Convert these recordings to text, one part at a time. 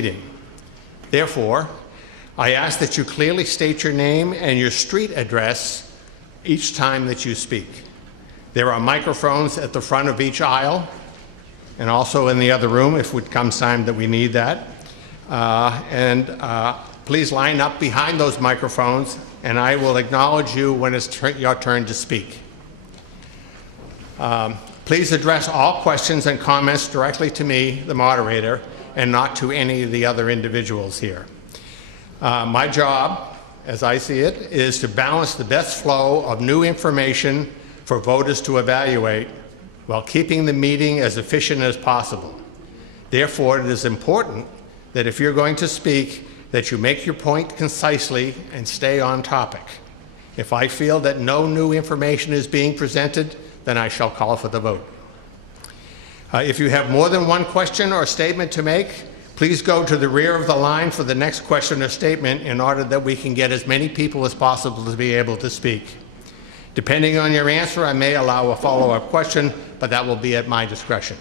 meeting. Therefore, I ask that you clearly state your name and your street address each time that you speak. There are microphones at the front of each aisle and also in the other room if it comes time that we need that. Please line up behind those microphones and I will acknowledge you when it's your turn to speak. Please address all questions and comments directly to me, the moderator, and not to any of the other individuals here. My job, as I see it, is to balance the best flow of new information for voters to evaluate while keeping the meeting as efficient as possible. Therefore, it is important that if you're going to speak, that you make your point concisely and stay on topic. If I feel that no new information is being presented, then I shall call for the vote. If you have more than one question or statement to make, please go to the rear of the line for the next question or statement in order that we can get as many people as possible to be able to speak. Depending on your answer, I may allow a follow-up question, but that will be at my discretion.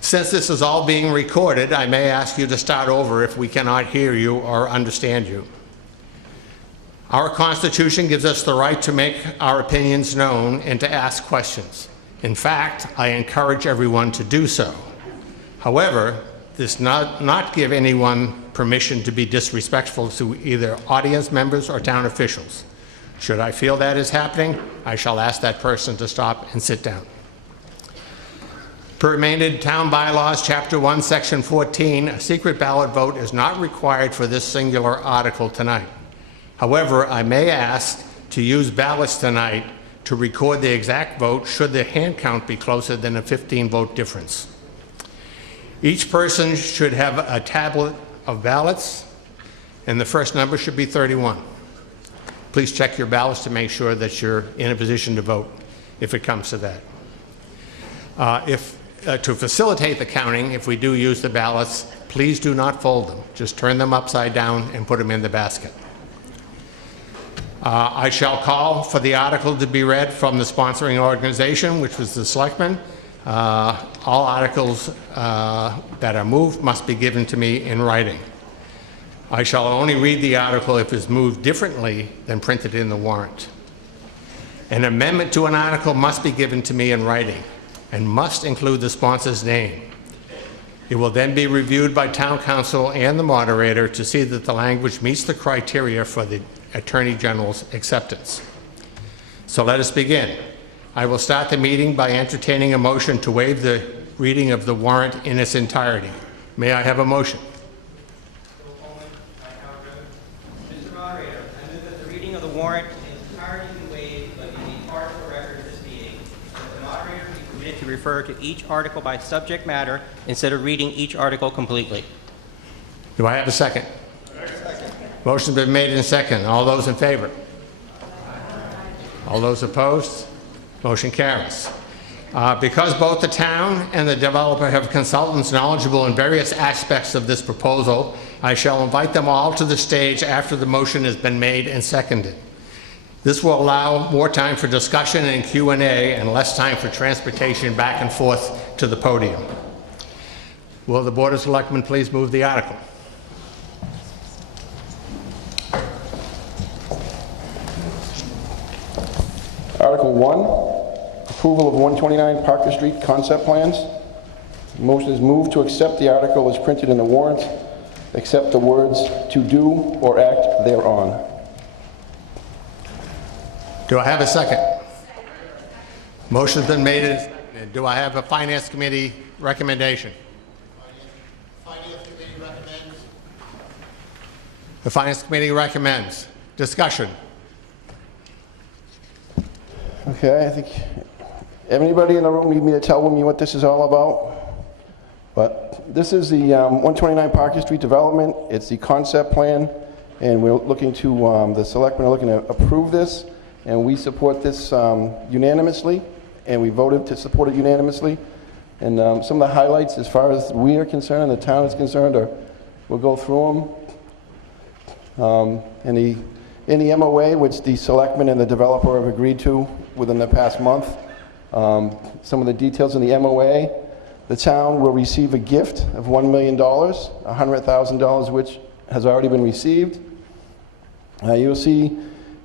Since this is all being recorded, I may ask you to start over if we cannot hear you or understand you. Our Constitution gives us the right to make our opinions known and to ask questions. In fact, I encourage everyone to do so. However, this does not give anyone permission to be disrespectful to either audience members or town officials. Should I feel that is happening, I shall ask that person to stop and sit down. Per Maynard Town Bylaws, Chapter 1, Section 14, a secret ballot vote is not required for this singular article tonight. However, I may ask to use ballots tonight to record the exact vote should the hand count be closer than a 15-vote difference. Each person should have a tablet of ballots, and the first number should be 31. Please check your ballots to make sure that you're in a position to vote if it comes to that. To facilitate the counting, if we do use the ballots, please do not fold them. Just turn them upside down and put them in the basket. I shall call for the article to be read from the sponsoring organization, which was the Selectmen. All articles that are moved must be given to me in writing. I shall only read the article if it's moved differently than printed in the warrant. An amendment to an article must be given to me in writing and must include the sponsor's name. It will then be reviewed by Town Council and the moderator to see that the language meets the criteria for the Attorney General's acceptance. So let us begin. I will start the meeting by entertaining a motion to waive the reading of the warrant in its entirety. May I have a motion? Mr. Moderator, I move that the reading of the warrant in its entirety be waived, but be made part of the record of this meeting, that the moderator be permitted to refer to each article by subject matter instead of reading each article completely. Do I have a second? Second. Motion's been made and second. All those in favor? All those opposed? Motion carries. Because both the town and the developer have consultants knowledgeable in various aspects of this proposal, I shall invite them all to the stage after the motion has been made and seconded. This will allow more time for discussion and Q&A and less time for transportation back and forth to the podium. Will the Board of Selectmen please move the article? Article 1, approval of 129 Parker Street concept plans. The motion is moved to accept the article as printed in the warrant, except the words "to do or act thereon." Do I have a second? Motion's been made and seconded. Do I have a Finance Committee recommendation? Finance Committee recommends. The Finance Committee recommends. Discussion. Okay, I think anybody in the room need me to tell me what this is all about? But this is the 129 Parker Street development. It's the concept plan, and we're looking to, the selectmen are looking to approve this, and we support this unanimously, and we voted to support it unanimously. And some of the highlights as far as we are concerned and the town is concerned are, we'll go through them. In the MOA, which the selectmen and the developer have agreed to within the past month, some of the details in the MOA, The town will receive a gift of $1 million, $100,000 which has already been received. You'll see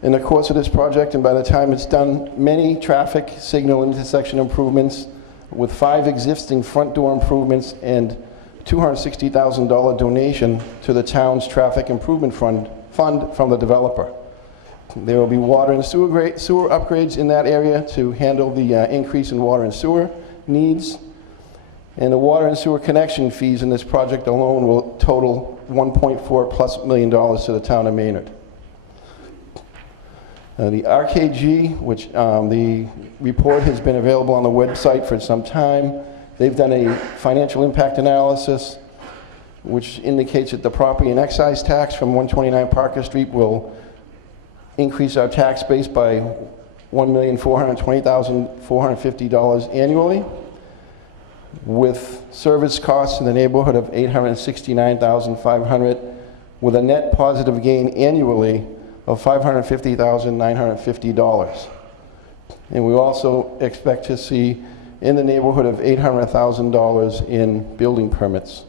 in the course of this project, and by the time it's done, many traffic signal intersection improvements with 5 existing front door improvements and $260,000 donation to the town's traffic improvement fund from the developer. There will be water and sewer upgrades in that area to handle the increase in water and sewer needs. And the water and sewer connection fees in this project alone will total $1.4+ million to the town of Maynard. The RKG, which the report has been available on the website for some time, they've done a financial impact analysis which indicates that the property and excise tax from 129 Parker Street will increase our tax base by $1,420,450 annually, with service costs in the neighborhood of $869,500, with a net positive gain annually of $550,950. And we also expect to see in the neighborhood of $800,000 in building permits.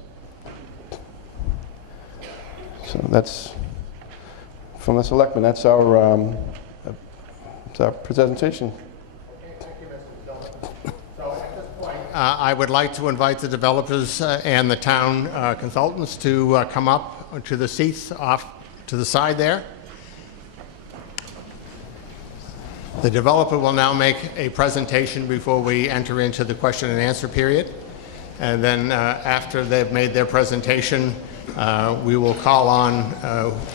So that's from the selectmen. That's our presentation. I would like to invite the developers and the town consultants to come up to the seats off to the side there. The developer will now make a presentation before we enter into the question and answer period. And then after they've made their presentation, we will call on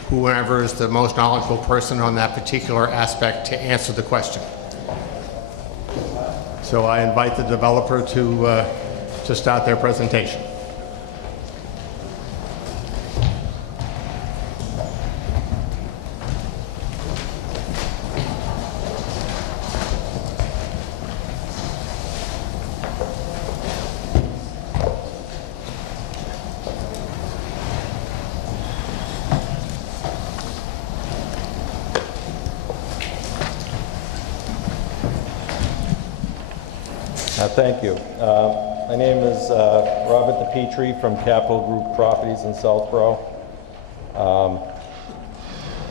whoever is the most knowledgeable person on that particular aspect to answer the question. So I invite the developer to start their presentation. Thank you. My name is Robert DePietri from Capital Group Properties in Southborough.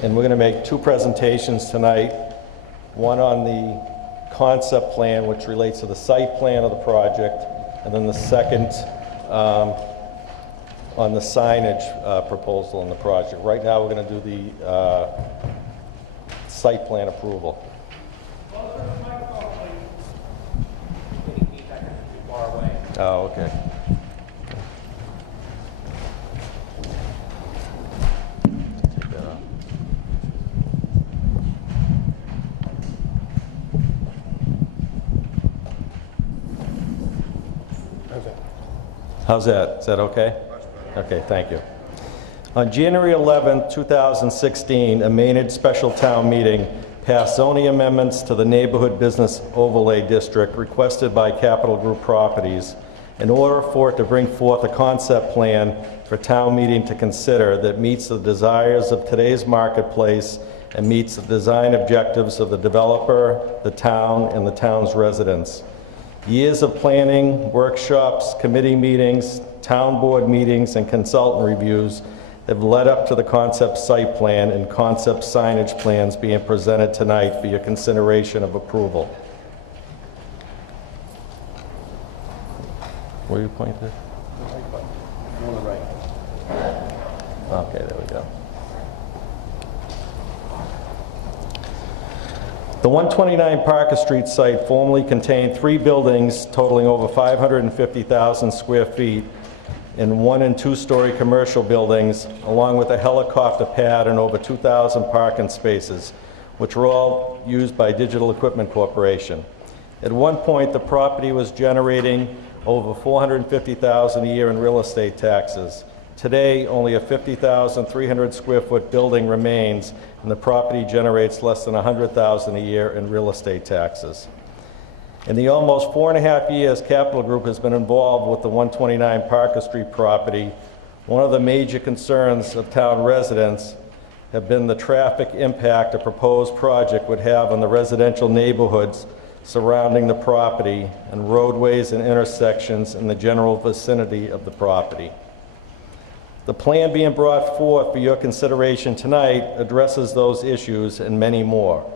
And we're going to make 2 presentations tonight. One on the concept plan, which relates to the site plan of the project, and then the second on the signage proposal in the project. Right now, we're going to do the site plan approval. Oh, okay. Take that off. How's that? Is that okay? Okay, thank you. On January 11, 2016, a Maynard special town meeting passed zoning amendments to the Neighborhood Business Overlay District requested by Capital Group Properties in order for it to bring forth a concept plan for town meeting to consider that meets the desires of today's marketplace and meets the design objectives of the developer, the town, and the town's residents. Years of planning, workshops, committee meetings, town board meetings, and consultant reviews have led up to the concept site plan and concept signage plans being presented tonight for your consideration of approval. Where are you pointing? On the right. Okay, there we go. The 129 Parker Street site formerly contained 3 buildings totaling over 550,000 square feet and 1- and 2-story commercial buildings, along with a helicopter pad and over 2,000 parking spaces, which were all used by Digital Equipment Corporation. At one point, the property was generating over $450,000 a year in real estate taxes. Today, only a 50,300 square foot building remains, and the property generates less than $100,000 a year in real estate taxes. In the almost 4.5 years Capital Group has been involved with the 129 Parker Street property, one of the major concerns of town residents have been the traffic impact a proposed project would have on the residential neighborhoods surrounding the property and roadways and intersections in the general vicinity of the property. The plan being brought forth for your consideration tonight addresses those issues and many more.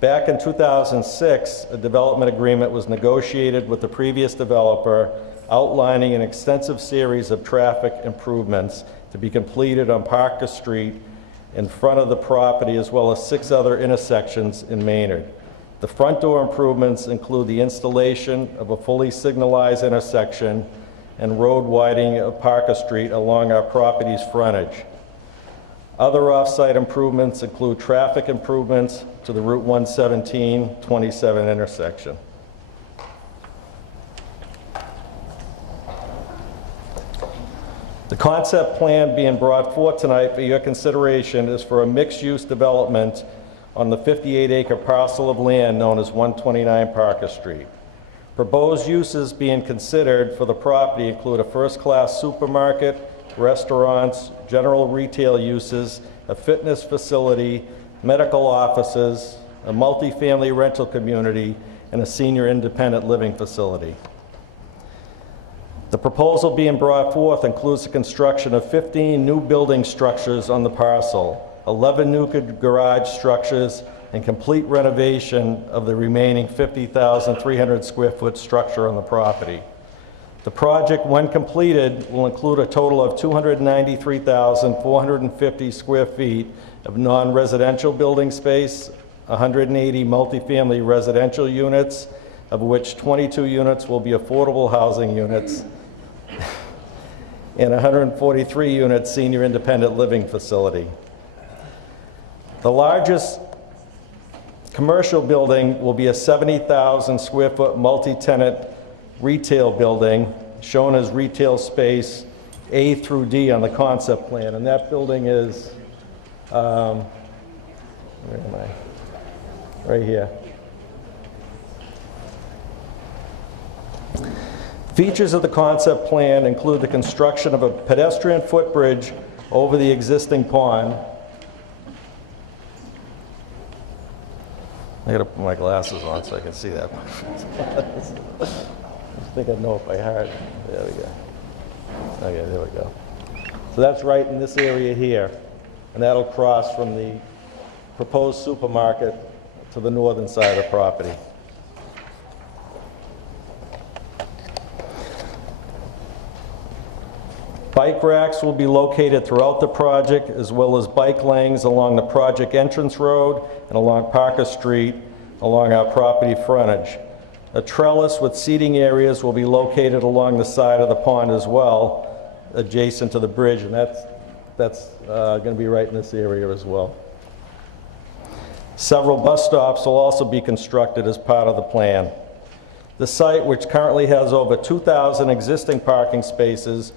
Back in 2006, a development agreement was negotiated with the previous developer outlining an extensive series of traffic improvements to be completed on Parker Street in front of the property, as well as 6 other intersections in Maynard. The front door improvements include the installation of a fully signalized intersection and road widening of Parker Street along our property's frontage. Other off-site improvements include traffic improvements to the Route 117-27 intersection. The concept plan being brought forth tonight for your consideration is for a mixed-use development on the 58-acre parcel of land known as 129 Parker Street. Proposed uses being considered for the property include a first-class supermarket, restaurants, general retail uses, a fitness facility, medical offices, a multifamily rental community, and a senior independent living facility. The proposal being brought forth includes the construction of 15 new building structures on the parcel, 11 new garage structures, and complete renovation of the remaining 50,300 square foot structure on the property. The project, when completed, will include a total of 293,450 square feet of non-residential building space, 180 multifamily residential units, of which 22 units will be affordable housing units, and 143 unit senior independent living facility. The largest commercial building will be a 70,000 square foot multi-tenant retail building shown as retail space A through D on the concept plan, and that building is, where am I? Right here. Features of the concept plan include the construction of a pedestrian footbridge over the existing pond. I gotta put my glasses on so I can see that. I think I know it by heart. There we go. Okay, there we go. So that's right in this area here, and that'll cross from the proposed supermarket to the northern side of the property. Bike racks will be located throughout the project, as well as bike lanes along the project entrance road and along Parker Street along our property frontage. A trellis with seating areas will be located along the side of the pond as well, adjacent to the bridge, and that's going to be right in this area as well. Several bus stops will also be constructed as part of the plan. The site, which currently has over 2,000 existing parking spaces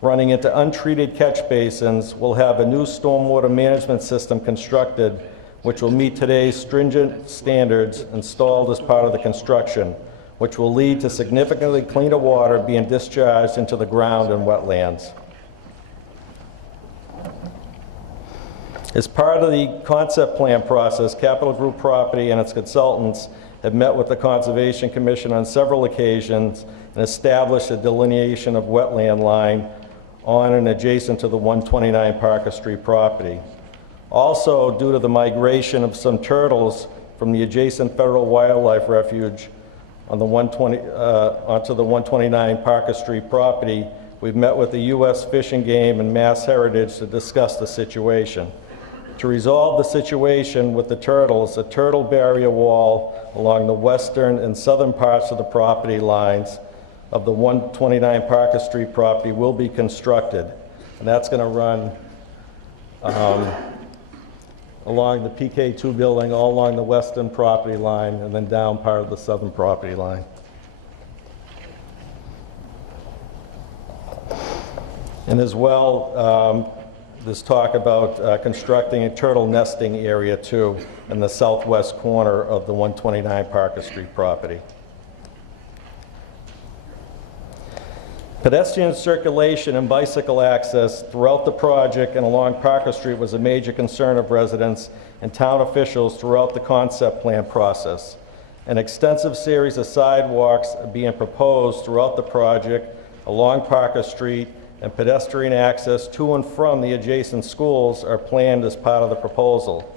running into untreated catch basins, will have a new stormwater management system constructed which will meet today's stringent standards installed as part of the construction, which will lead to significantly cleaner water being discharged into the ground and wetlands. As part of the concept plan process, Capital Group Property and its consultants have met with the Conservation Commission on several occasions and established a delineation of wetland line on and adjacent to the 129 Parker Street property. Also, due to the migration of some turtles from the adjacent federal wildlife refuge on the onto the 129 Parker Street property, we've met with the U.S. Fish and Game and Mass Heritage to discuss the situation. To resolve the situation with the turtles, a turtle barrier wall along the western and southern parts of the property lines of the 129 Parker Street property will be constructed, and that's going to run along the PK2 building, all along the western property line, and then down part of the southern property line. And as well, there's talk about constructing a turtle nesting area too in the southwest corner of the 129 Parker Street property. Pedestrian circulation and bicycle access throughout the project and along Parker Street was a major concern of residents and town officials throughout the concept plan process. An extensive series of sidewalks are being proposed throughout the project along Parker Street, and pedestrian access to and from the adjacent schools are planned as part of the proposal.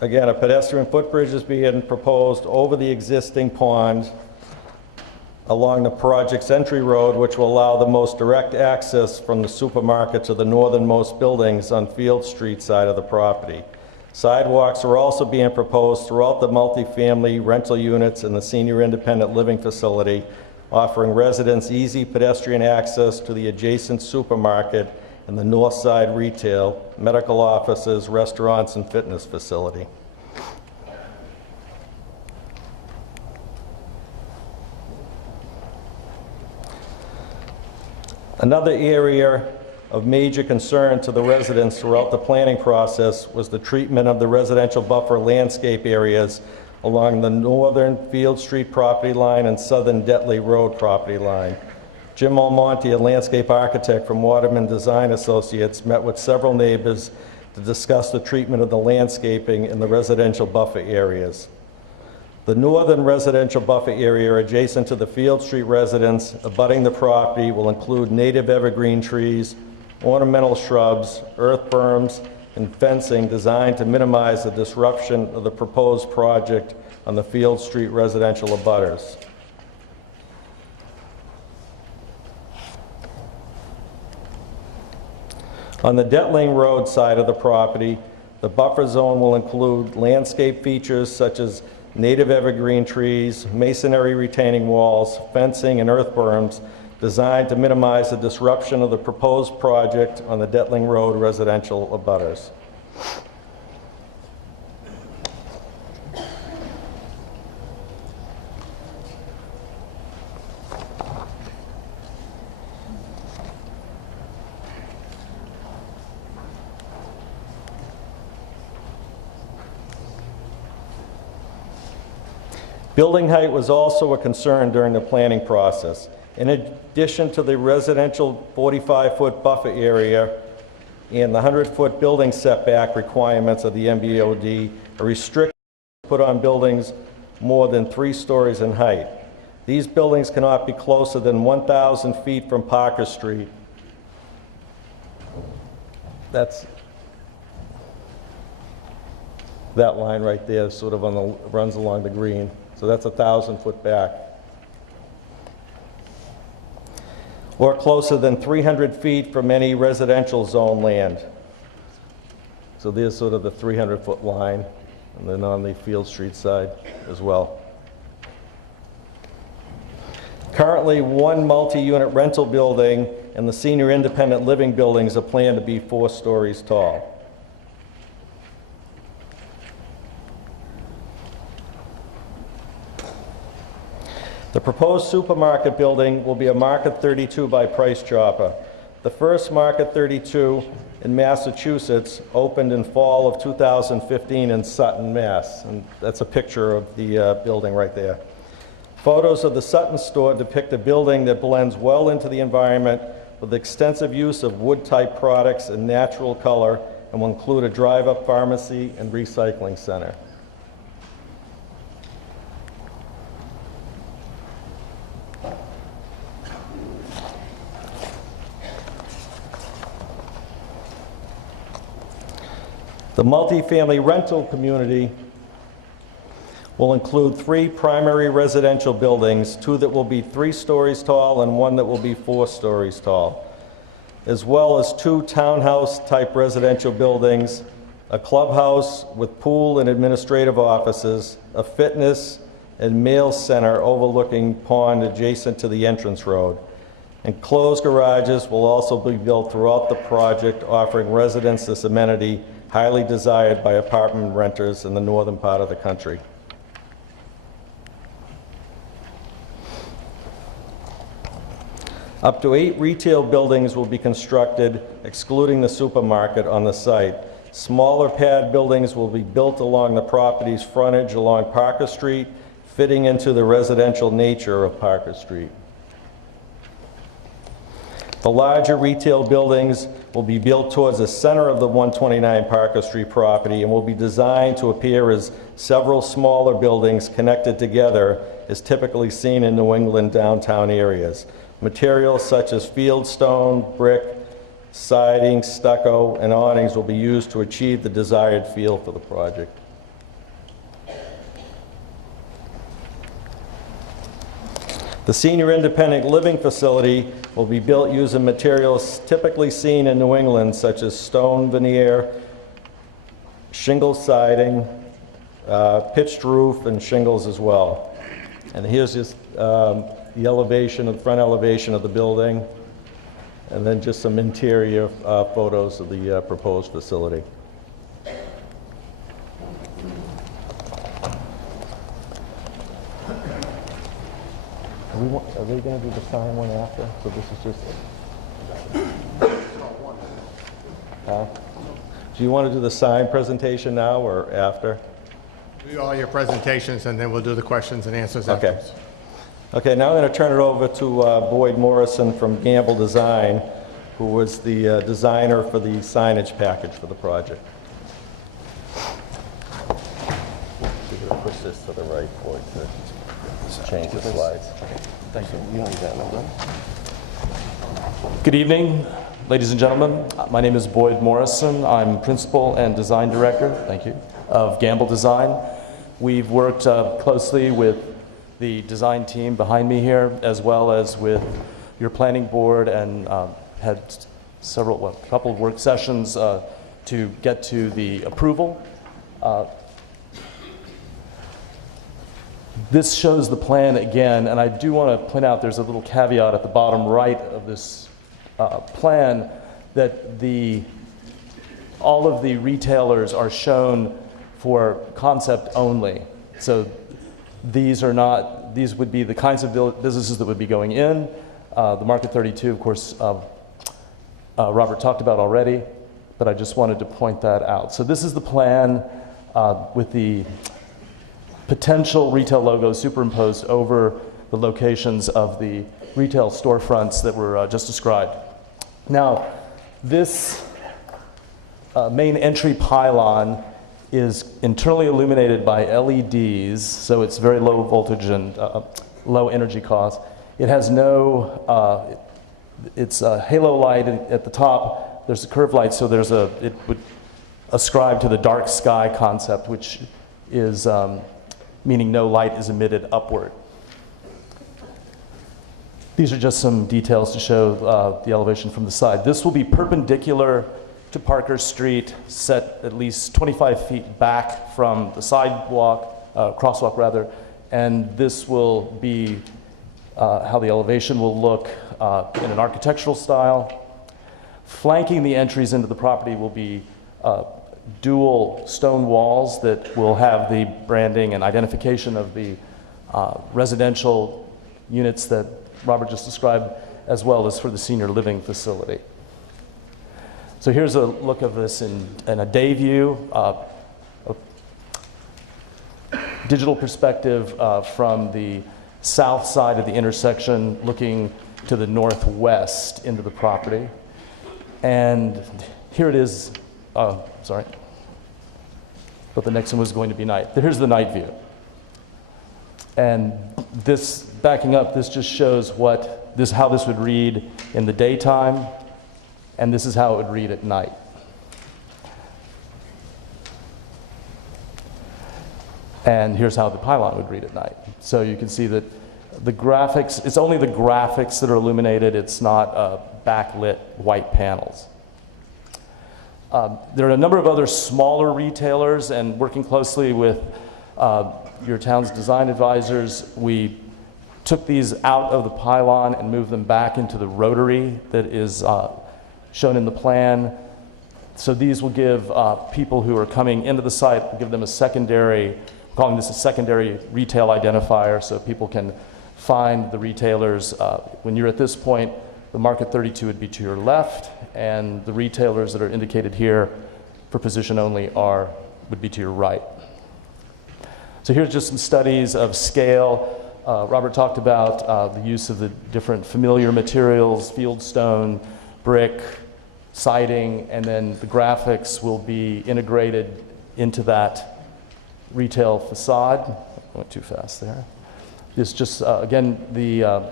Again, a pedestrian footbridge is being proposed over the existing pond along the project's entry road, which will allow the most direct access from the supermarket to the northernmost buildings on Field Street side of the property. Sidewalks are also being proposed throughout the multifamily rental units and the senior independent living facility, offering residents easy pedestrian access to the adjacent supermarket and the north side retail, medical offices, restaurants, and fitness facility. Another area of major concern to the residents throughout the planning process was the treatment of the residential buffer landscape areas along the northern Field Street property line and southern Detley Road property line. Jim Almonte, a landscape architect from Waterman Design Associates, met with several neighbors to discuss the treatment of the landscaping in the residential buffer areas. The northern residential buffer area adjacent to the Field Street residence abutting the property will include native evergreen trees, ornamental shrubs, earth berms, and fencing designed to minimize the disruption of the proposed project on the Field Street residential abutters. On the Detling Road side of the property, the buffer zone will include landscape features such as native evergreen trees, masonry retaining walls, fencing, and earth berms designed to minimize the disruption of the proposed project on the Detling Road residential abutters. Building height was also a concern during the planning process. In addition to the residential 45-foot buffer area and the 100-foot building setback requirements of the MBOD, a restriction put on buildings more than 3 stories in height. These buildings cannot be closer than 1,000 feet from Parker Street. That's that line right there, sort of on the, runs along the green. So that's 1,000 foot back. Or closer than 300 feet from any residential zone land. So there's sort of the 300-foot line, and then on the Field Street side as well. Currently, one multi-unit rental building and the senior independent living buildings are planned to be 4 stories tall. The proposed supermarket building will be a Market 32 by Price Chopper. The first Market 32 in Massachusetts opened in fall of 2015 in Sutton, Mass. And that's a picture of the building right there. Photos of the Sutton store depict a building that blends well into the environment with extensive use of wood-type products and natural color, and will include a drive-up pharmacy and recycling center. The multifamily rental community will include 3 primary residential buildings, 2 that will be 3 stories tall and 1 that will be 4 stories tall, as well as 2 townhouse-type residential buildings, a clubhouse with pool and administrative offices, a fitness and mail center overlooking pond adjacent to the entrance road. Enclosed garages will also be built throughout the project, offering residents this amenity highly desired by apartment renters in the northern part of the country. Up to 8 retail buildings will be constructed, excluding the supermarket, on the site. Smaller pad buildings will be built along the property's frontage along Parker Street, fitting into the residential nature of Parker Street. The larger retail buildings will be built towards the center of the 129 Parker Street property and will be designed to appear as several smaller buildings connected together as typically seen in New England downtown areas. Materials such as field stone, brick, siding, stucco, and awnings will be used to achieve the desired feel for the project. The senior independent living facility will be built using materials typically seen in New England, such as stone veneer, shingle siding, pitched roof, and shingles as well. And here's just the elevation, the front elevation of the building, and then just some interior photos of the proposed facility. Are they going to do the sign one after? So this is just... Do you want to do the sign presentation now or after? Do all your presentations, and then we'll do the questions and answers Okay. afterwards. Okay, now I'm going to turn it over to Boyd Morrison from Gamble Design, who was the designer for the signage package for the project. You're going to push this to the right, Boyd, to change the slides. Thank you. You don't need that number. Good evening, ladies and gentlemen. My name is Boyd Morrison. I'm Principal and Design Director, thank you, of Gamble Design. We've worked closely with the design team behind me here, as well as with your planning board, and had a couple of work sessions to get to the approval. This shows the plan again, and I do want to point out there's a little caveat at the bottom right of this plan that all of the retailers are shown for concept only. So these would be the kinds of businesses that would be going in. The Market 32, of course, Robert talked about already, but I just wanted to point that out. So this is the plan with the potential retail logos superimposed over the locations of the retail storefronts that were just described. Now, this main entry pylon is internally illuminated by LEDs, so it's very low voltage and low energy cost. It has no, it's a halo light at the top. There's a curved light, so it would ascribe to the dark sky concept, which is meaning no light is emitted upward. These are just some details to show the elevation from the side. This will be perpendicular to Parker Street, set at least 25 feet back from the sidewalk, crosswalk rather, and this will be how the elevation will look in an architectural style. Flanking the entries into the property will be dual stone walls that will have the branding and identification of the residential units that Robert just described, as well as for the senior living facility. So here's a look of this in a day view, a digital perspective from the south side of the intersection, looking to the northwest into the property. And here it is, sorry, but the next one was going to be night. Here's the night view. And this, backing up, this just shows how this would read in the daytime, and this is how it would read at night. And here's how the pylon would read at night. So you can see that the graphics, it's only the graphics that are illuminated, it's not backlit white panels. There are a number of other smaller retailers, and working closely with your town's design advisors, we took these out of the pylon and moved them back into the rotary that is shown in the plan. So these will give people who are coming into the site, we'll give them a secondary, we're calling this a secondary retail identifier, so people can find the retailers. When you're at this point, the Market 32 would be to your left, and the retailers that are indicated here for position only would be to your right. So here's just some studies of scale. Robert talked about the use of the different familiar materials, field stone, brick, siding, and then the graphics will be integrated into that retail facade. I went too fast there. This just, again, the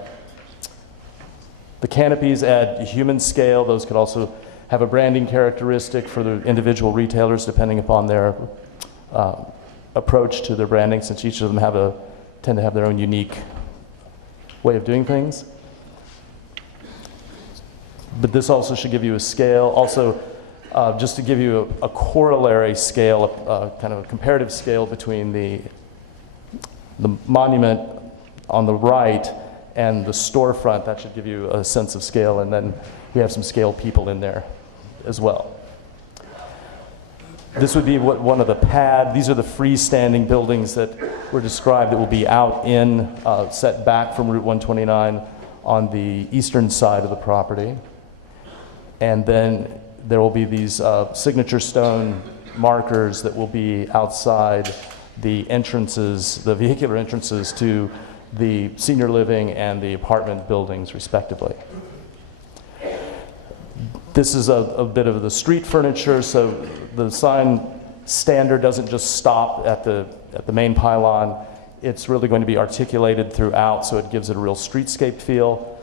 canopies add human scale. Those could also have a branding characteristic for the individual retailers depending upon their approach to their branding, since each of them tend to have their own unique way of doing things. But this also should give you a scale. Also, just to give you a corollary scale, kind of a comparative scale between the monument on the right and the storefront, that should give you a sense of scale. And then we have some scale people in there as well. This would be one of the these are the freestanding buildings that were described that will be out in, set back from Route 129 on the eastern side of the property. And then there will be these signature stone markers that will be outside the entrances, the vehicular entrances to the senior living and the apartment buildings, respectively. This is a bit of the street furniture, so the sign standard doesn't just stop at the main pylon. It's really going to be articulated throughout, so it gives it a real streetscape feel.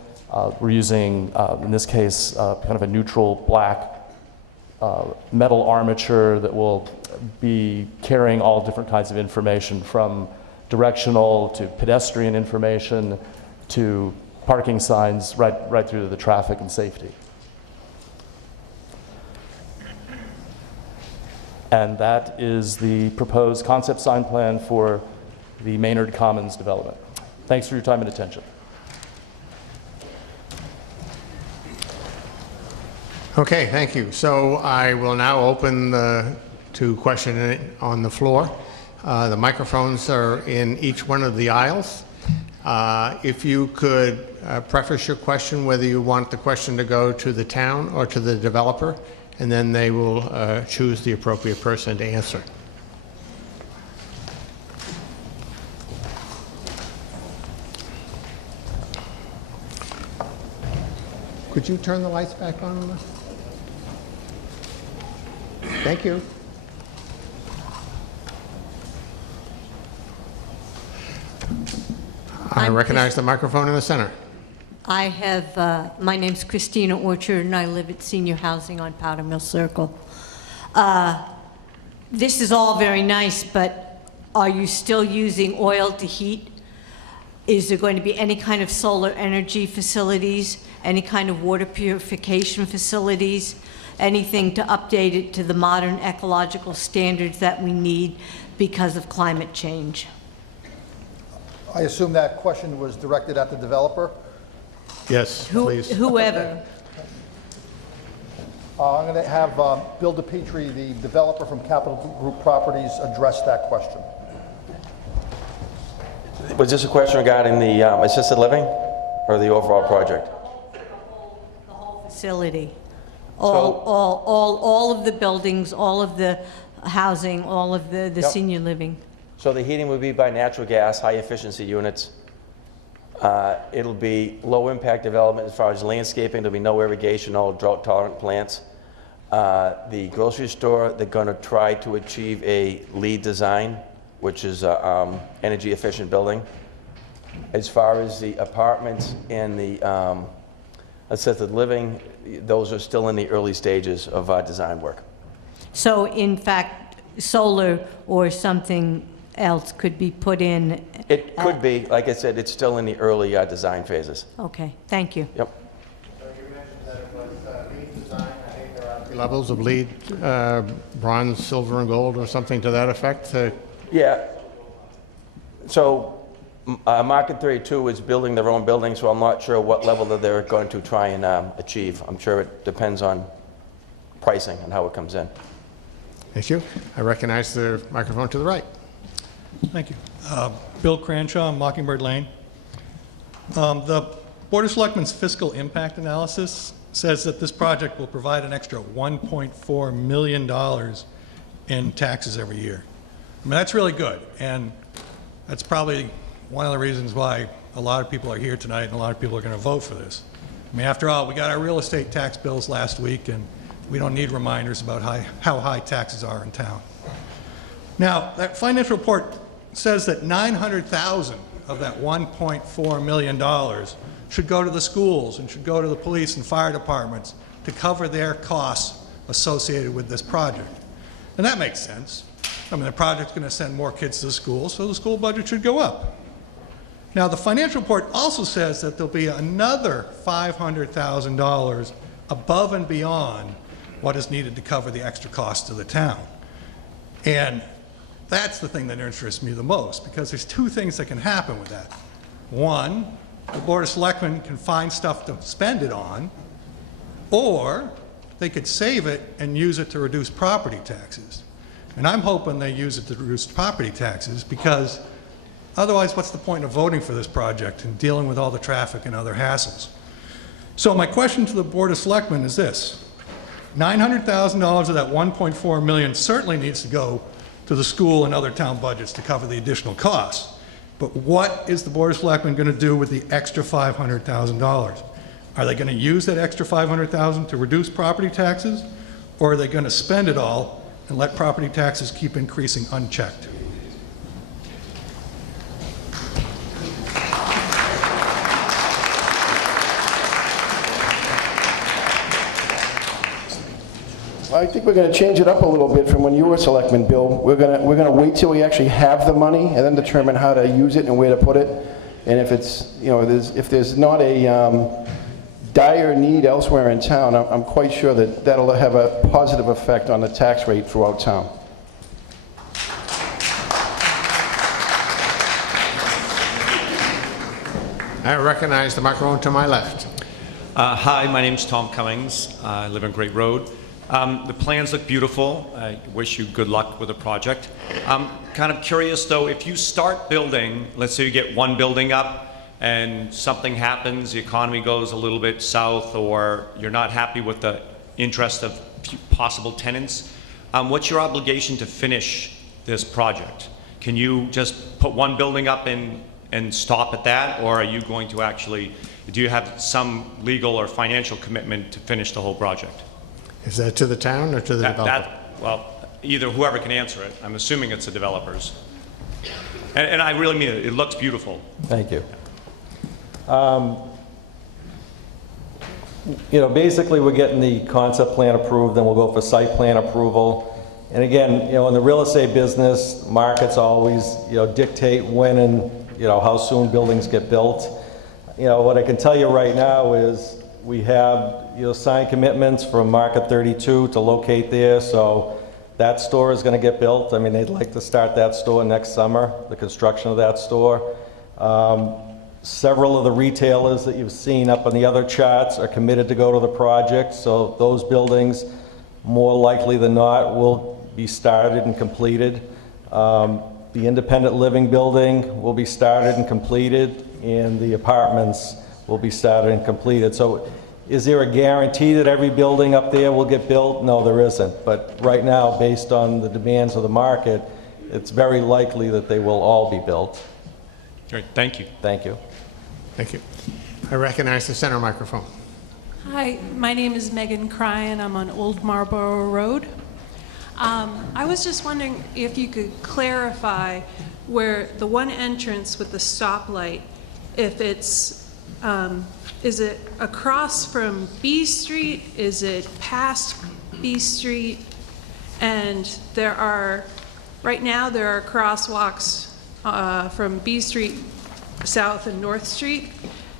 We're using, in this case, kind of a neutral black metal armature that will be carrying all different kinds of information, from directional to pedestrian information to parking signs, right through to the traffic and safety. And that is the proposed concept sign plan for the Maynard Commons development. Thanks for your time and attention. Okay, thank you. So I will now open to question on the floor. The microphones are in each one of the aisles. If you could preface your question, whether you want the question to go to the town or to the developer, and then they will choose the appropriate person to answer. Could you turn the lights back on? Thank you. I recognize the microphone in the center. I have, my name's Christina Orchard, and I live at Senior Housing on Powder Mill Circle. This is all very nice, but are you still using oil to heat? Is there going to be any kind of solar energy facilities, any kind of water purification facilities, anything to update it to the modern ecological standards that we need because of climate change? I assume that question was directed at the developer? Yes, please. Whoever. I'm going to have Bill DePietri, the developer from Capital Group Properties, address that question. Was this a question regarding the assisted living or the overall project? The whole facility. All of the buildings, all of the housing, all of the Yep. senior living. So the heating would be by natural gas, high efficiency units. It'll be low impact development as far as landscaping. There'll be no irrigation, all drought tolerant plants. The grocery store, they're going to try to achieve a LEED design, which is energy efficient building. As far as the apartments and the assisted living, those are still in the early stages of design work. So in fact, solar or something else could be put in? It could be, like I said, it's still in the early design phases. Okay, thank you. Yep. So you mentioned that it was LEED design. I think there are 3 levels of LEED, bronze, silver, and gold, or something to that effect. Yeah. So Market 32 is building their own building, so I'm not sure what level that they're going to try and achieve. I'm sure it depends on pricing and how it comes in. Thank you. I recognize the microphone to the right. Thank you. Bill Cranshaw, Mockingbird Lane. The Board of Selectmen's fiscal impact analysis says that this project will provide an extra $1.4 million in taxes every year. I mean, that's really good, and that's probably one of the reasons why a lot of people are here tonight and a lot of people are going to vote for this. I mean, after all, we got our real estate tax bills last week, and We don't need reminders about how high taxes are in town. Now, that financial report says that 900,000 of that $1.4 million should go to the schools and should go to the police and fire departments to cover their costs associated with this project. And that makes sense. I mean, the project's going to send more kids to the school, so the school budget should go up. Now, the financial report also says that there'll be another $500,000 above and beyond what is needed to cover the extra costs of the town. And that's the thing that interests me the most, because there's two things that can happen with that. One, the Board of Selectmen can find stuff to spend it on, or they could save it and use it to reduce property taxes. And I'm hoping they use it to reduce property taxes, because otherwise, what's the point of voting for this project and dealing with all the traffic and other hassles? So my question to the Board of Selectmen is this. $900,000 of that $1.4 million certainly needs to go to the school and other town budgets to cover the additional costs. But what is the Board of Selectmen going to do with the extra $500,000? Are they going to use that extra $500,000 to reduce property taxes, or are they going to spend it all and let property taxes keep increasing unchecked? I think we're going to change it up a little bit from when you were selectman, Bill. We're going to wait till we actually have the money and then determine how to use it and where to put it. And if it's, you know, if there's not a dire need elsewhere in town, I'm quite sure that that'll have a positive effect on the tax rate throughout town. I recognize the microphone to my left. Hi, my name's Tom Cummings. I live on Great Road. The plans look beautiful. I wish you good luck with the project. I'm kind of curious though, if you start building, let's say you get one building up and something happens, the economy goes a little bit south, or you're not happy with the interest of possible tenants, what's your obligation to finish this project? Can you just put one building up and stop at that, or are you going to actually, do you have some legal or financial commitment to finish the whole project? Is that to the town or to the developer? Well, either, whoever can answer it. I'm assuming it's the developers. And I really mean it. It looks beautiful. Thank you. You know, basically we're getting the concept plan approved, then we'll go for site plan approval. And again, you know, in the real estate business, markets always, you know, dictate when and, you know, how soon buildings get built. You know, what I can tell you right now is we have, you know, signed commitments from Market 32 to locate there, so that store is going to get built. I mean, they'd like to start that store next summer, the construction of that store. Several of the retailers that you've seen up on the other charts are committed to go to the project, so those buildings, more likely than not, will be started and completed. The independent living building will be started and completed, and the apartments will be started and completed. So is there a guarantee that every building up there will get built? No, there isn't. But right now, based on the demands of the market, it's very likely that they will all be built. Great, thank you. Thank you. Thank you. I recognize the center microphone. Hi, my name is Megan Cryan. I'm on Old Marlborough Road. I was just wondering if you could clarify where the one entrance with the stoplight, if it's, is it across from B Street? Is it past B Street? And there are, right now there are crosswalks from B Street South and North Street.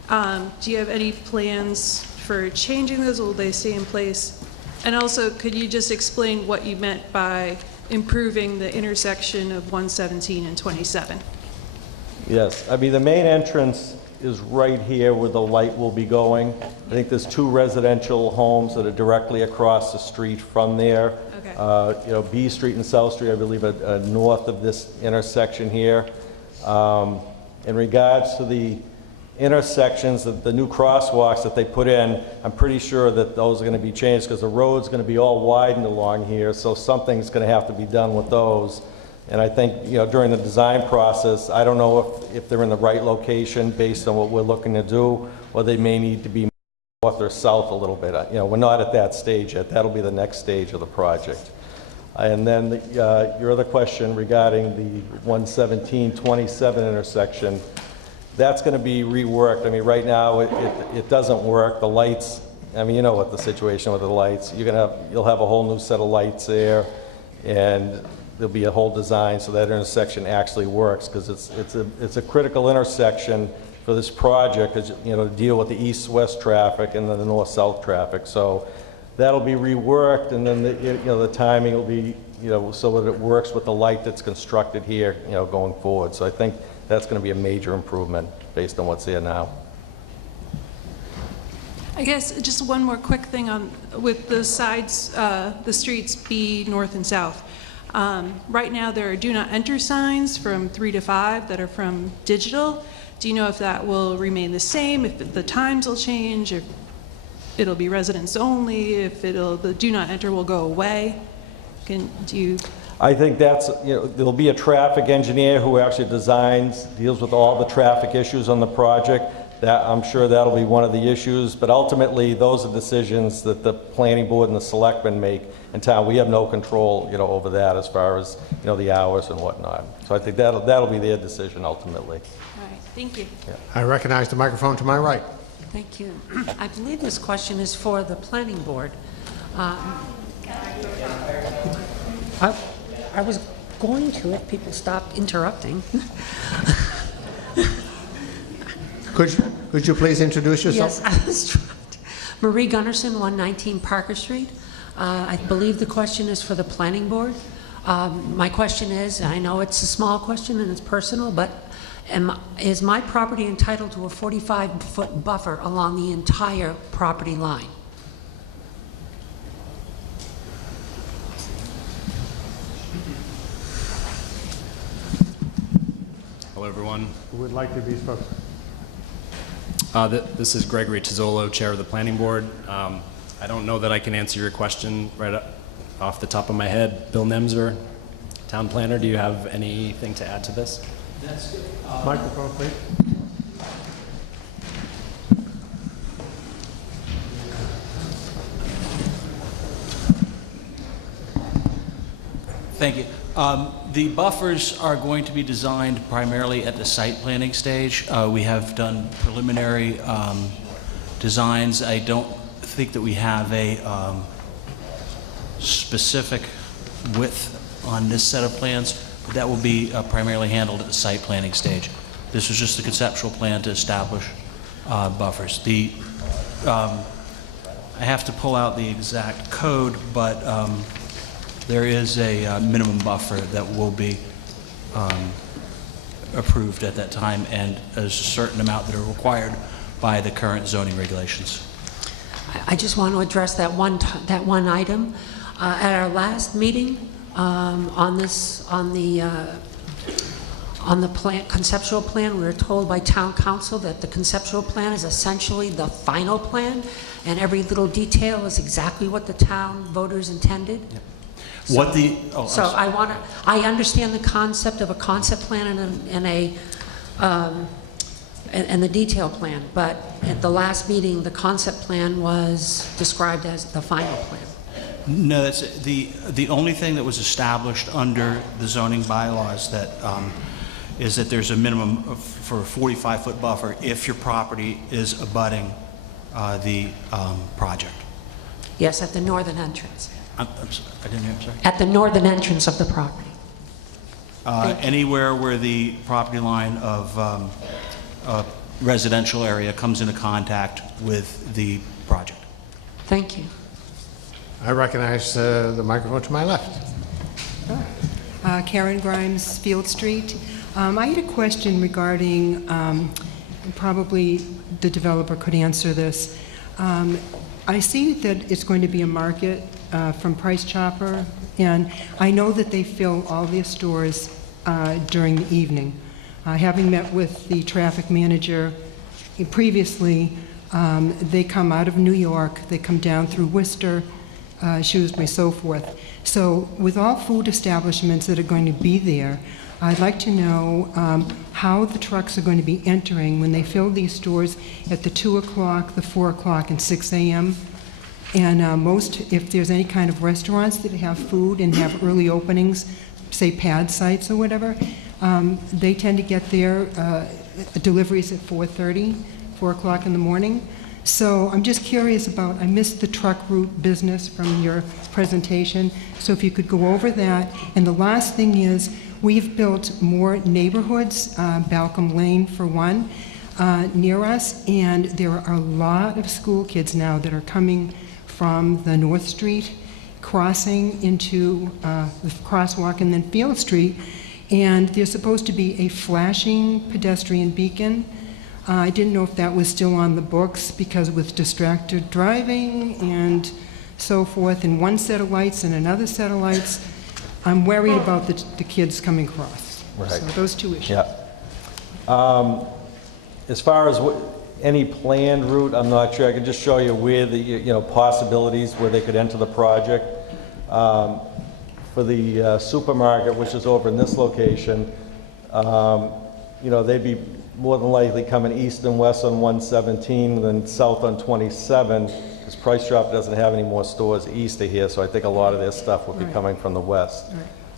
Do you have any plans for changing those? Will they stay in place? And also, could you just explain what you meant by improving the intersection of 117 and 27? Yes, I mean, the main entrance is right here where the light will be going. I think there's two residential homes that are directly across the street from there. Okay. You know, B Street and South Street, I believe, are north of this intersection here. In regards to the intersections, the new crosswalks that they put in, I'm pretty sure that those are going to be changed because the road's going to be all widened along here, so something's going to have to be done with those. And I think, you know, during the design process, I don't know if they're in the right location based on what we're looking to do, or they may need to be north or south a little bit. We're not at that stage yet. That'll be the next stage of the project. And then your other question regarding the 117-27 intersection, that's going to be reworked. I mean, right now it doesn't work. The lights, I mean, you know what the situation with the lights. You'll have a whole new set of lights there, and there'll be a whole design so that intersection actually works, because it's a critical intersection for this project, to deal with the east-west traffic and then the north-south traffic. So that'll be reworked, and then the timing will be so that it works with the light that's constructed here going forward. So I think that's going to be a major improvement based on what's there now. I guess just one more quick thing with the sides, the streets B, north and south. Right now there are do not enter signs from 3 to 5 that are from digital. Do you know if that will remain the same, if the times will change, if it'll be residents only, if the do not enter will go away? I think there'll be a traffic engineer who actually deals with all the traffic issues on the project. I'm sure that'll be one of the issues, but ultimately those are decisions that the planning board and the selectmen make in town. We have no control, over that as far as, the hours and whatnot. So I think that'll be their decision ultimately. All right, thank you. Yeah. I recognize the microphone to my right. Thank you. I believe this question is for the planning board. I was going to if people stopped interrupting. Could you please introduce yourself? Yes, I was trying to. Marie Gunnarsson, 119 Parker Street. I believe the question is for the planning board. My question is, I know it's a small question and it's personal, but is my property entitled to a 45-foot buffer along the entire property line? Hello, everyone. Who would like to be spoken? This is Gregory Tizzolo, Chair of the Planning Board. I don't know that I can answer your question right off the top of my head. Bill Nemser, Town Planner, do you have anything to add to this? That's good. Microphone, please. Thank you. The buffers are going to be designed primarily at the site planning stage. We have done preliminary designs. I don't think that we have a specific width on this set of plans, but that will be primarily handled at the site planning stage. This was just a conceptual plan to establish buffers. I have to pull out the exact code, but there is a minimum buffer that will be approved at that time, and there's a certain amount that are required by the current zoning regulations. I just want to address that one item. At our last meeting on the conceptual plan, we were told by town council that the conceptual plan is essentially the final plan, and every little detail is exactly what the town voters intended. Yep. I understand the concept of a concept plan and the detail plan, but at the last meeting, the concept plan was described as the final plan. No, that's the only thing that was established under the zoning bylaws that is that there's a minimum for a 45-foot buffer if your property is abutting the project. Yes, at the northern entrance. I'm sorry, I didn't hear. I'm sorry. At the northern entrance of the property. Anywhere where the property line of a residential area comes into contact with the project. Thank you. I recognize the microphone to my left. Karen Grimes, Field Street. I had a question regarding, probably the developer could answer this. I see that it's going to be a market from Price Chopper, and I know that they fill all their stores during the evening. Having met with the traffic manager previously, they come out of New York, they come down through Worcester, Shrewsbury, so forth. So with all food establishments that are going to be there, I'd like to know how the trucks are going to be entering when they fill these stores at the 2 o'clock, the 4 o'clock, and 6 a.m. And if there's any kind of restaurants that have food and have early openings, say pad sites or whatever, they tend to get their deliveries at 4:30, 4 o'clock in the morning. So I'm just curious about, I missed the truck route business from your presentation, so if you could go over that. And the last thing is, we've built more neighborhoods, Balcom Lane for one, near us, and there are a lot of school kids now that are coming from the North Street, crossing into the crosswalk and then Field Street, and there's supposed to be a flashing pedestrian beacon. I didn't know if that was still on the books, because with distracted driving and so forth, and one set of lights and another set of lights, I'm worried about the kids coming across. Right. So those two issues. Yeah. As far as any planned route, I'm not sure. I can just show you where the possibilities where they could enter the project. For the supermarket, which is over in this location, they'd be more than likely coming east and west on 117, then south on 27, because Price Drop doesn't have any more stores east of here, so I think a lot of their stuff would be coming from the west.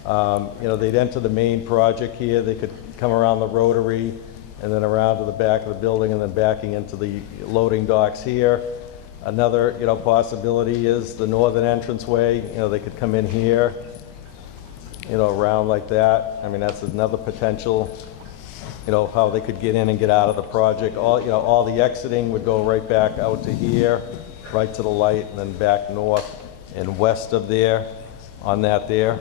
They'd enter the main project here. They could come around the Rotary and then around to the back of the building and then backing into the loading docks here. Another, possibility is the northern entranceway. They could come in here, around like that. I mean, that's another potential, how they could get in and get out of the project. All the exiting would go right back out to here, right to the light, and then back north and west of there, on that there.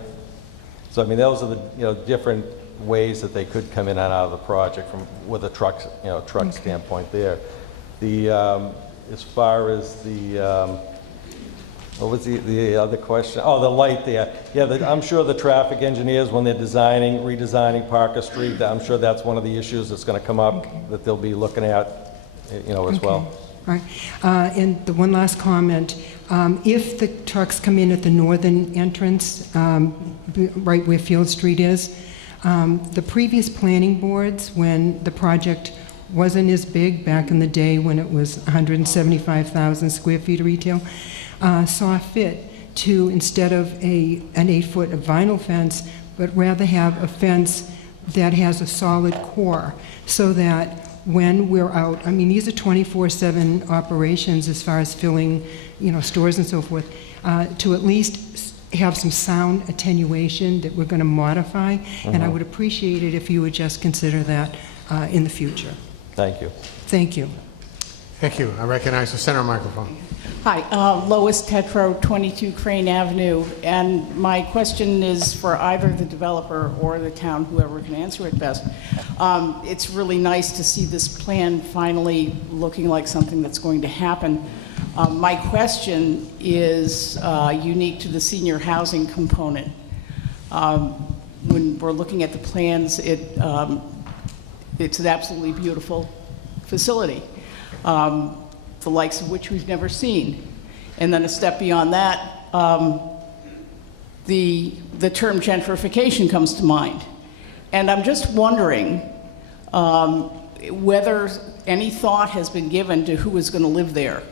So, I mean, those are the, different ways that they could come in and out of the project from, with a truck, truck standpoint there. The, as far as the, what was the other question? Oh, the light there. Yeah, I'm sure the traffic engineers, when they're redesigning Parker Street, I'm sure that's one of the issues that's going to come up that they'll be looking at, as well. All right. And the one last comment, if the trucks come in at the northern entrance, right where Field Street is, the previous planning boards, when the project wasn't as big back in the day when it was 175,000 square feet of retail, saw fit to, instead of an 8-foot vinyl fence, but rather have a fence that has a solid core, so that when we're out, I mean, these are 24/7 operations as far as filling, stores and so forth, to at least have some sound attenuation that we're going to modify, and I would appreciate it if you would just consider that in the future. Thank you. Thank you. Thank you. I recognize the center microphone. Hi, Lois Tetro, 22 Crane Avenue, and my question is for either the developer or the town, whoever can answer it best. It's really nice to see this plan finally looking like something that's going to happen. My question is unique to the senior housing component. When we're looking at the plans, it's an absolutely beautiful facility. The likes of which we've never seen. And then a step beyond that, the term gentrification comes to mind. And I'm just wondering whether any thought has been given to who is going to live there.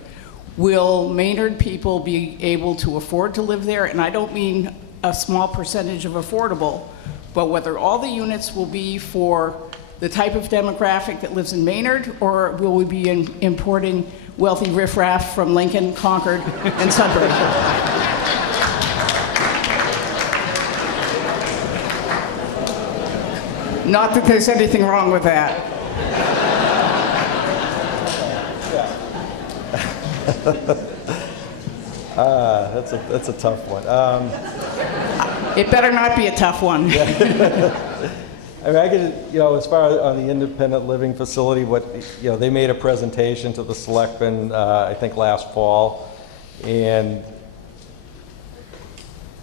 Will Maynard people be able to afford to live there? And I don't mean a small percentage of affordable, but whether all the units will be for the type of demographic that lives in Maynard, or will we be importing wealthy riffraff from Lincoln, Concord, and Sudbury? Not that there's anything wrong with that. That's a tough one. It better not be a tough one. I mean, I could, as far as on the independent living facility, they made a presentation to the selectmen, I think last fall, and,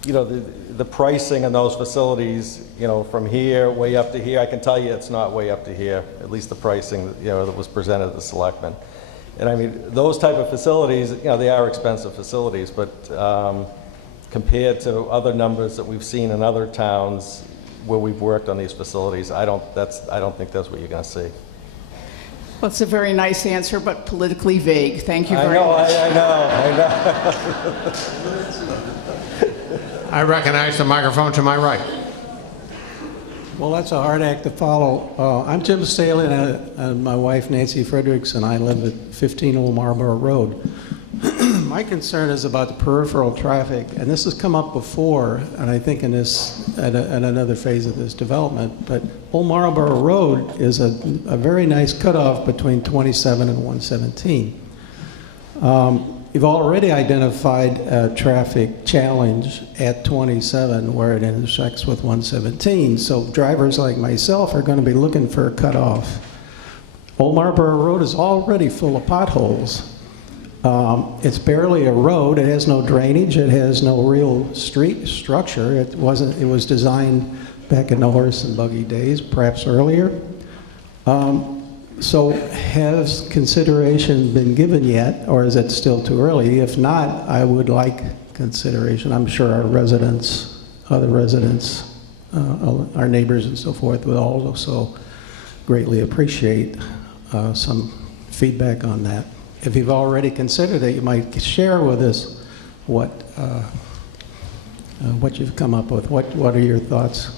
the pricing on those facilities, from here way up to here, I can tell you it's not way up to here, at least the pricing, that was presented to the selectmen. And I mean, those type of facilities, they are expensive facilities, but compared to other numbers that we've seen in other towns, where we've worked on these facilities, I don't think that's what you're going to see. Well, it's a very nice answer, but politically vague. Thank you very much. I know. I recognize the microphone to my right. Well, that's a hard act to follow. I'm Jim Staley, and my wife Nancy Fredericks and I live at 15 Old Marlborough Road. My concern is about the peripheral traffic, and this has come up before, and I think in another phase of this development, but Old Marlborough Road is a very nice cutoff between 27 and 117. You've already identified a traffic challenge at 27 where it intersects with 117, so drivers like myself are going to be looking for a cutoff. Old Marlborough Road is already full of potholes. It's barely a road. It has no drainage. It has no real street structure. It was designed back in the horse and buggy days, perhaps earlier. So has consideration been given yet, or is it still too early? If not, I would like consideration. I'm sure our residents, other residents, our neighbors and so forth would also greatly appreciate some feedback on that. If you've already considered it, you might share with us what you've come up with. What are your thoughts?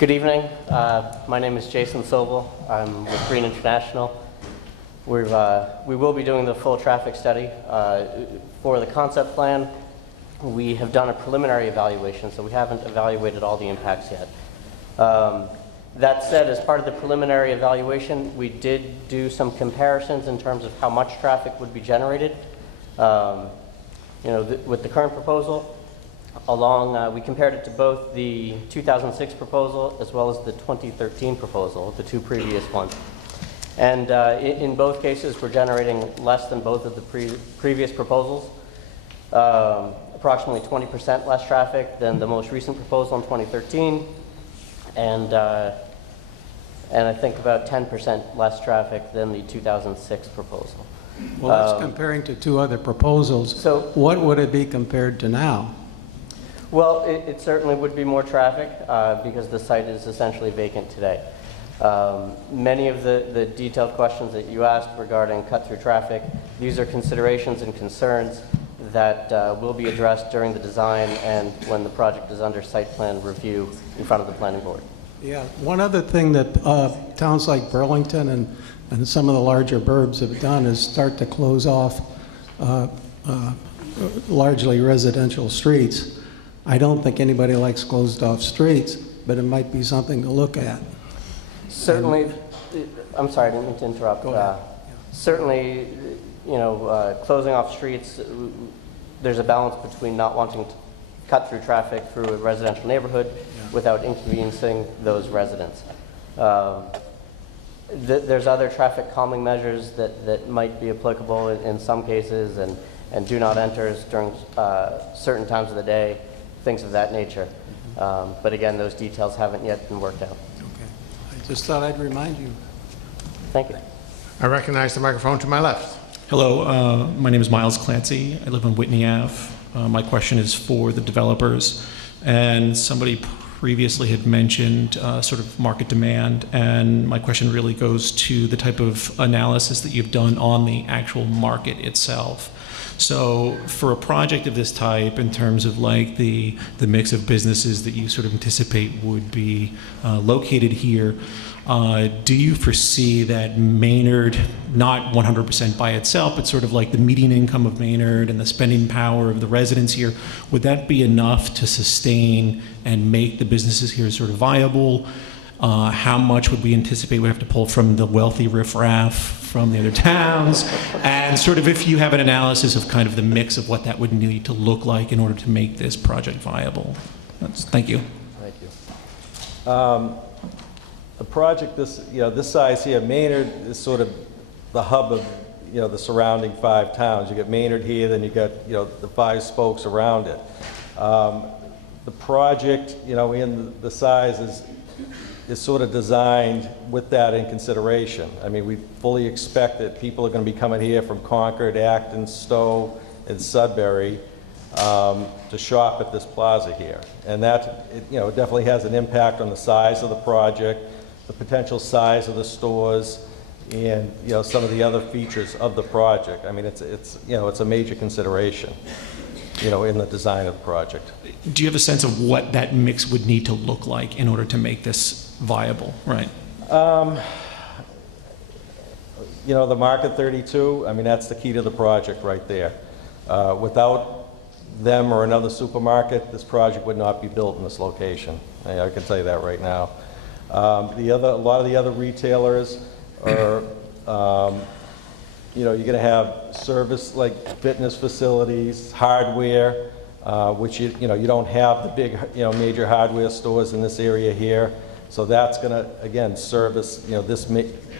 Good evening. My name is Jason Sobel. I'm with Green International. We will be doing the full traffic study. For the concept plan, we have done a preliminary evaluation, so we haven't evaluated all the impacts yet. That said, as part of the preliminary evaluation, we did do some comparisons in terms of how much traffic would be generated. With the current proposal, we compared it to both the 2006 proposal as well as the 2013 proposal, the two previous ones. And in both cases, we're generating less than both of the previous proposals, approximately 20% less traffic than the most recent proposal in 2013, and I think about 10% less traffic than the 2006 proposal. Well, that's comparing to two other proposals. So what would it be compared to now? Well, it certainly would be more traffic because the site is essentially vacant today. Many of the detailed questions that you asked regarding cut-through traffic, these are considerations and concerns that will be addressed during the design and when the project is under site plan review in front of the planning board. Yeah, one other thing that towns like Burlington and some of the larger burbs have done is start to close off largely residential streets. I don't think anybody likes closed off streets, but it might be something to look at. Certainly, I'm sorry, I didn't mean to interrupt. Go ahead. Certainly, closing off streets, there's a balance between not wanting to cut through traffic through a residential neighborhood without inconveniencing those residents. There's other traffic calming measures that might be applicable in some cases, and do not enters during certain times of the day, things of that nature. But again, those details haven't yet been worked out. Okay. I just thought I'd remind you. Thank you. I recognize the microphone to my left. Hello, my name is Miles Clancy. I live on Whitney Ave. My question is for the developers. And somebody previously had mentioned sort of market demand, and my question really goes to the type of analysis that you've done on the actual market itself. So for a project of this type, in terms of like the mix of businesses that you sort of anticipate would be located here, do you foresee that Maynard, not 100% by itself, but sort of like the median income of Maynard and the spending power of the residents here, would that be enough to sustain and make the businesses here sort of viable? How much would we anticipate we have to pull from the wealthy riffraff from the other towns? And sort of if you have an analysis of kind of the mix of what that would need to look like in order to make this project viable. Thank you. Thank you. A project this size here, Maynard is sort of the hub of the surrounding 5 towns. You got Maynard here, then you got the 5 spokes around it. The project, in the size is sort of designed with that in consideration. I mean, we fully expect that people are going to be coming here from Concord, Acton, Stowe, and Sudbury. to shop at this plaza here. And that, it definitely has an impact on the size of the project, the potential size of the stores, and some of the other features of the project. I mean, it's a major consideration, in the design of the project. Do you have a sense of what that mix would need to look like in order to make this viable, right? The Market 32, I mean, that's the key to the project right there. Without them or another supermarket, this project would not be built in this location. I can tell you that right now. A lot of the other retailers are, you're going to have service like fitness facilities, hardware, which you don't have the big, major hardware stores in this area here. So that's going to, again, service, this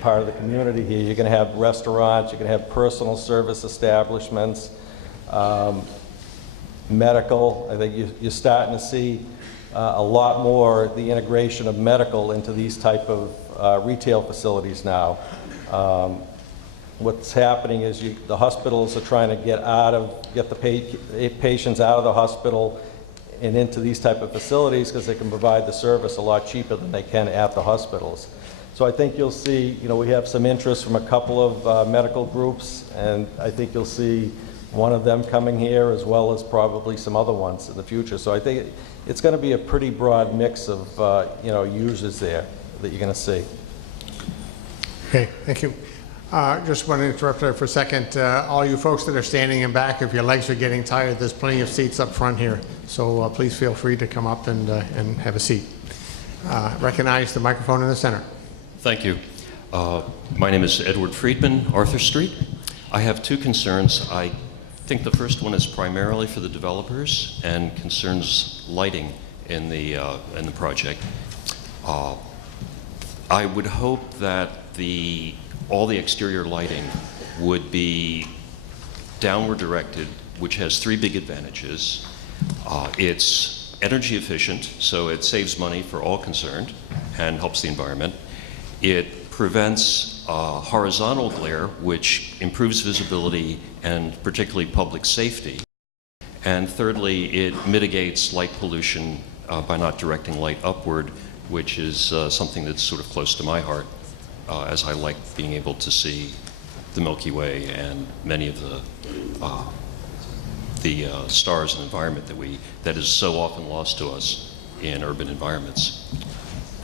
part of the community here. You're going to have restaurants, you're going to have personal service establishments, medical. I think you're starting to see a lot more the integration of medical into these type of retail facilities now. What's happening is the hospitals are trying to get the patients out of the hospital and into these type of facilities because they can provide the service a lot cheaper than they can at the hospitals. So I think you'll see, we have some interest from a couple of medical groups, and I think you'll see one of them coming here as well as probably some other ones in the future. So I think it's going to be a pretty broad mix of users there that you're going to see. Okay, thank you. Just want to interrupt there for a second. All you folks that are standing in back, if your legs are getting tired, there's plenty of seats up front here. So please feel free to come up and have a seat. Recognize the microphone in the center. Thank you. My name is Edward Friedman, Arthur Street. I have two concerns. I think the first one is primarily for the developers and concerns lighting in the project. I would hope that all the exterior lighting would be downward directed, which has three big advantages. It's energy efficient, so it saves money for all concerned and helps the environment. It prevents horizontal glare, which improves visibility and particularly public safety. And thirdly, it mitigates light pollution by not directing light upward, which is something that's sort of close to my heart, as I like being able to see the Milky Way and many of the stars and environment that is so often lost to us in urban environments.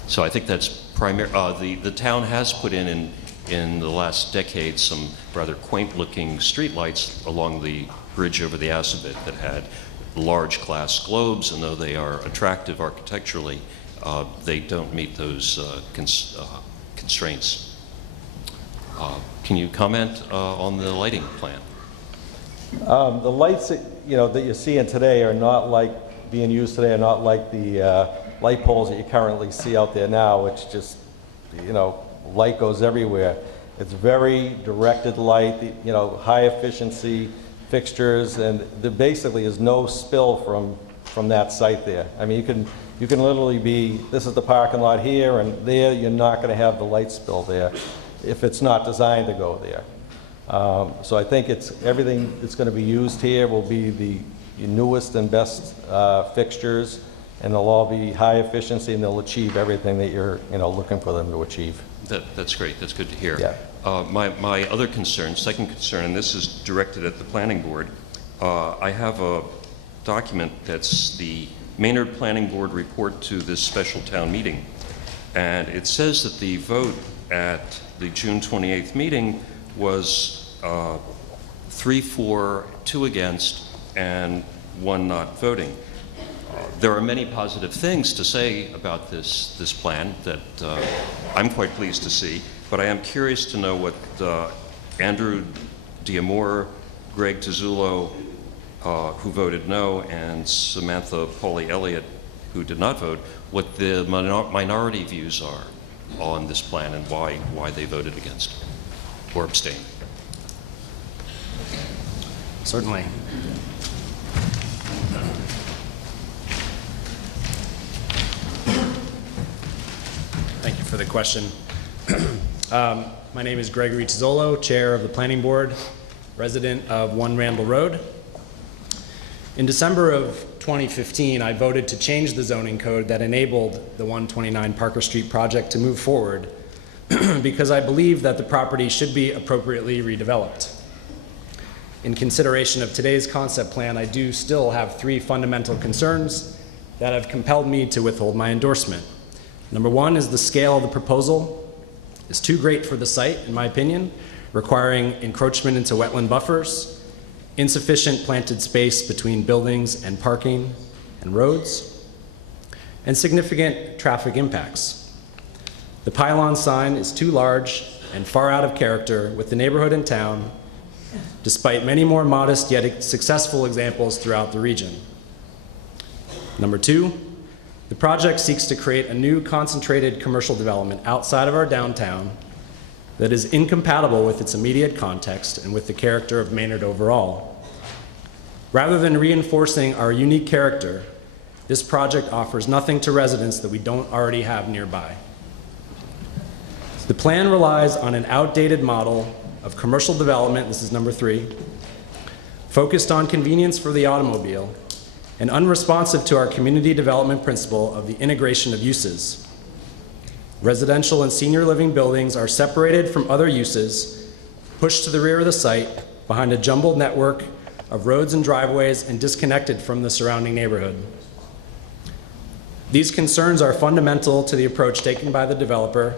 So I think that's primary. The town has put in the last decade some rather quaint-looking streetlights along the bridge over the Assabet that had large glass globes, and though they are attractive architecturally, they don't meet those constraints. Can you comment on the lighting plan? The lights that you're seeing today are not being used today are not like the light poles that you currently see out there now, which just, light goes everywhere. It's very directed light, high efficiency fixtures, and there basically is no spill from that site there. I mean, you can literally this is the parking lot here, and there you're not going to have the light spill there if it's not designed to go there. So I think everything that's going to be used here will be the newest and best fixtures, and they'll all be high efficiency, and they'll achieve everything that you're looking for them to achieve. That's great. That's good to hear. Yeah. My other concern, second concern, and this is directed at the planning board. I have a document that's the Maynard Planning Board report to this special town meeting, and it says that the vote at the June 28th meeting was 3 for, 2 against, and 1 not voting. There are many positive things to say about this plan that I'm quite pleased to see, but I am curious to know what Andrew Diamore, Greg Tizzulo, who voted no, and Samantha Pauley Elliott, who did not vote, what the minority views are on this plan and why they voted against or abstained. Certainly. Thank you for the question. My name is Gregory Tizzolo, Chair of the Planning Board, resident of 1 Randall Road. In December of 2015, I voted to change the zoning code that enabled the 129 Parker Street project to move forward because I believe that the property should be appropriately redeveloped. In consideration of today's concept plan, I do still have 3 fundamental concerns that have compelled me to withhold my endorsement. Number 1 is the scale of the proposal is too great for the site, in my opinion, requiring encroachment into wetland buffers, insufficient planted space between buildings and parking and roads, and significant traffic impacts. The pylon sign is too large and far out of character with the neighborhood and town, despite many more modest yet successful examples throughout the region. Number 2, the project seeks to create a new concentrated commercial development outside of our downtown that is incompatible with its immediate context and with the character of Maynard overall. Rather than reinforcing our unique character, this project offers nothing to residents that we don't already have nearby. The plan relies on an outdated model of commercial development, this is number 3, focused on convenience for the automobile, and unresponsive to our community development principle of the integration of uses. Residential and senior living buildings are separated from other uses, pushed to the rear of the site behind a jumbled network of roads and driveways and disconnected from the surrounding neighborhood. These concerns are fundamental to the approach taken by the developer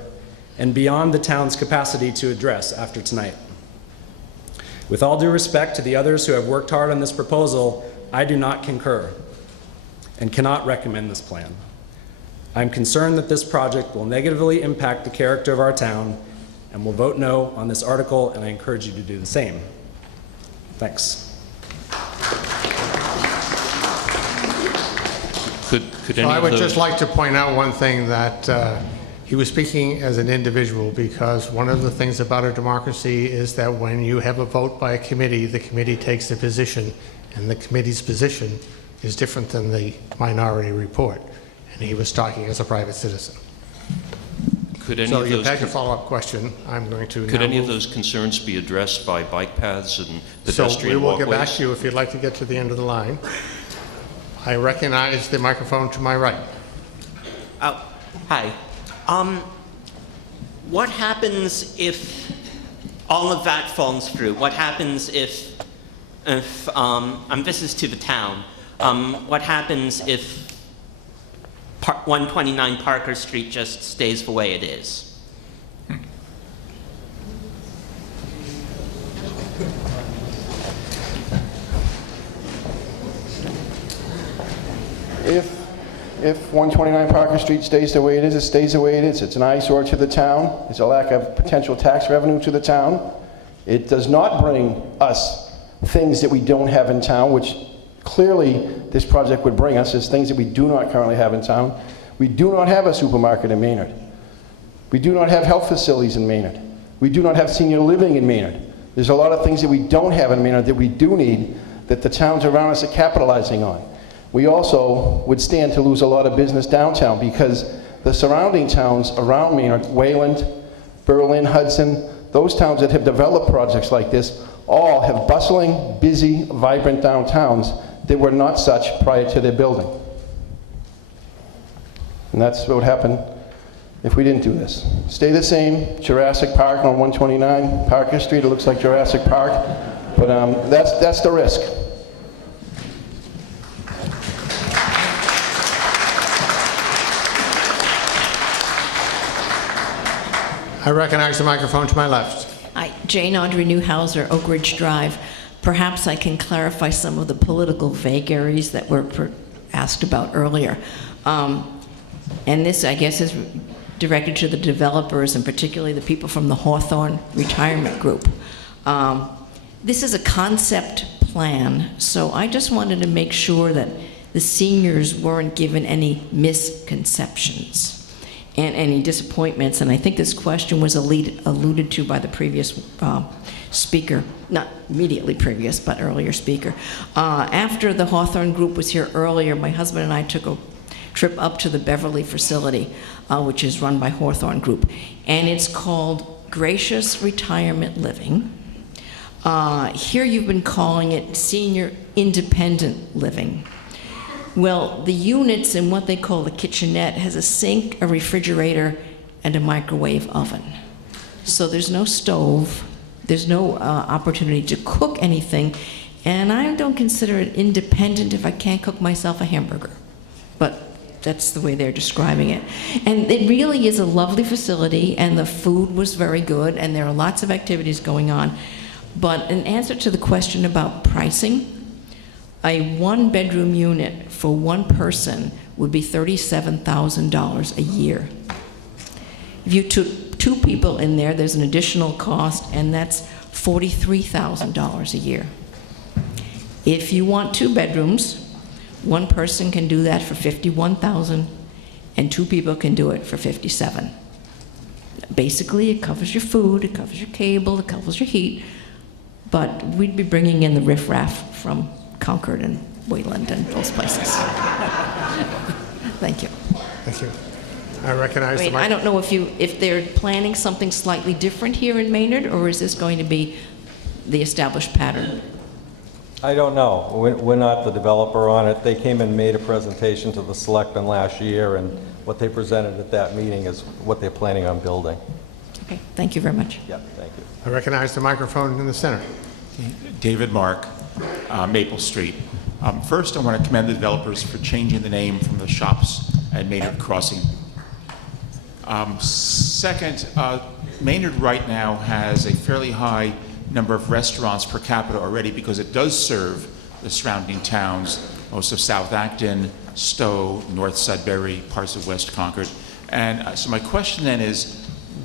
and beyond the town's capacity to address after tonight. With all due respect to the others who have worked hard on this proposal, I do not concur and cannot recommend this plan. I'm concerned that this project will negatively impact the character of our town and will vote no on this article, and I encourage you to do the same. Thanks. I would just like to point out one thing, that he was speaking as an individual, because one of the things about a democracy is that when you have a vote by a committee, the committee takes a position, and the committee's position is different than the minority report. And he was talking as a private citizen. So you've had your follow-up question. I'm going to Could now any of move. those concerns be addressed by bike paths and So pedestrian we will walkways? get back to you if you'd like to get to the end of the line. I recognize the microphone to my right. Hi. What happens if all of that falls through? What happens if this is to the town, what happens if 129 Parker Street just stays the way it is? If 129 Parker Street stays the way it is, it stays the way it is. It's an eyesore to the town. It's a lack of potential tax revenue to the town. It does not bring us things that we don't have in town, which clearly this project would bring us, is things that we do not currently have in town. We do not have a supermarket in Maynard. We do not have health facilities in Maynard. We do not have senior living in Maynard. There's a lot of things that we don't have in Maynard that we do need, that the towns around us are capitalizing on. We also would stand to lose a lot of business downtown, because the surrounding towns around Maynard, Wayland, Berlin, Hudson, those towns that have developed projects like this all have bustling, busy, vibrant downtowns that were not such prior to their building. And that's what would happen if we didn't do this. Stay the same, Jurassic Park on 129 Parker Street, it looks like Jurassic Park, but that's the risk. I recognize the microphone to my left. Hi, Jane Audrey Newhouser, Oak Ridge Drive. Perhaps I can clarify some of the political vagaries that were asked about earlier. And this, I guess, is directed to the developers, and particularly the people from the Hawthorne Retirement Group. This is a concept plan, so I just wanted to make sure that the seniors weren't given any misconceptions and any disappointments. And I think this question was alluded to by the previous speaker, not immediately previous, but earlier speaker. After the Hawthorne Group was here earlier, my husband and I took a trip up to the Beverly facility, which is run by Hawthorne Group. And it's called Gracious Retirement Living. Here you've been calling it senior independent living. Well, the units in what they call the kitchenette has a sink, a refrigerator, and a microwave oven. So there's no stove, there's no opportunity to cook anything, and I don't consider it independent if I can't cook myself a hamburger. But that's the way they're describing it. And it really is a lovely facility, and the food was very good, and there are lots of activities going on. But in answer to the question about pricing, a one-bedroom unit for one person would be $37,000 a year. If you took 2 people in there, there's an additional cost, and that's $43,000 a year. If you want 2 bedrooms, one person can do that for $51,000, and 2 people can do it for $57,000. Basically, it covers your food, it covers your cable, it covers your heat, but we'd be bringing in the riffraff from Concord and Wayland and those places. Thank you. Thank you. I recognize the I don't know if they're planning something slightly different here in Maynard, or is this going to be the established pattern? I don't know. We're not the developer on it. They came and made a presentation to the selectmen last year, and what they presented at that meeting is what they're planning on building. Okay, thank you very much. Yeah, thank you. I recognize the microphone in the center. David Mark, Maple Street. First, I want to commend the developers for changing the name from the shops at Maynard Crossing. Second, Maynard right now has a fairly high number of restaurants per capita already because it does serve the surrounding towns, most of South Acton, Stowe, North Sudbury, parts of West Concord. And so my question then is,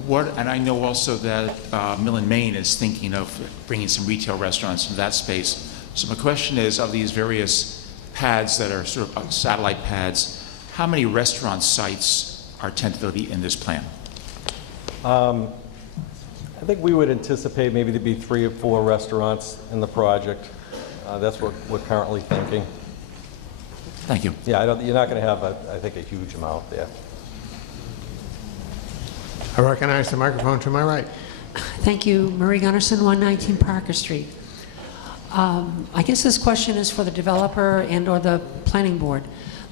and I know also that Mill and Main is thinking of bringing some retail restaurants into that space. So my question is, of these various pads that are sort of satellite pads, how many restaurant sites are tentatively in this plan? I think we would anticipate maybe there'd be 3 or 4 restaurants in the project. That's what we're currently thinking. Thank you. Yeah, you're not going to have, I think, a huge amount there. I recognize the microphone to my right. Thank you. Marie Gunnarsson, 119 Parker Street. I guess this question is for the developer and/or the planning board.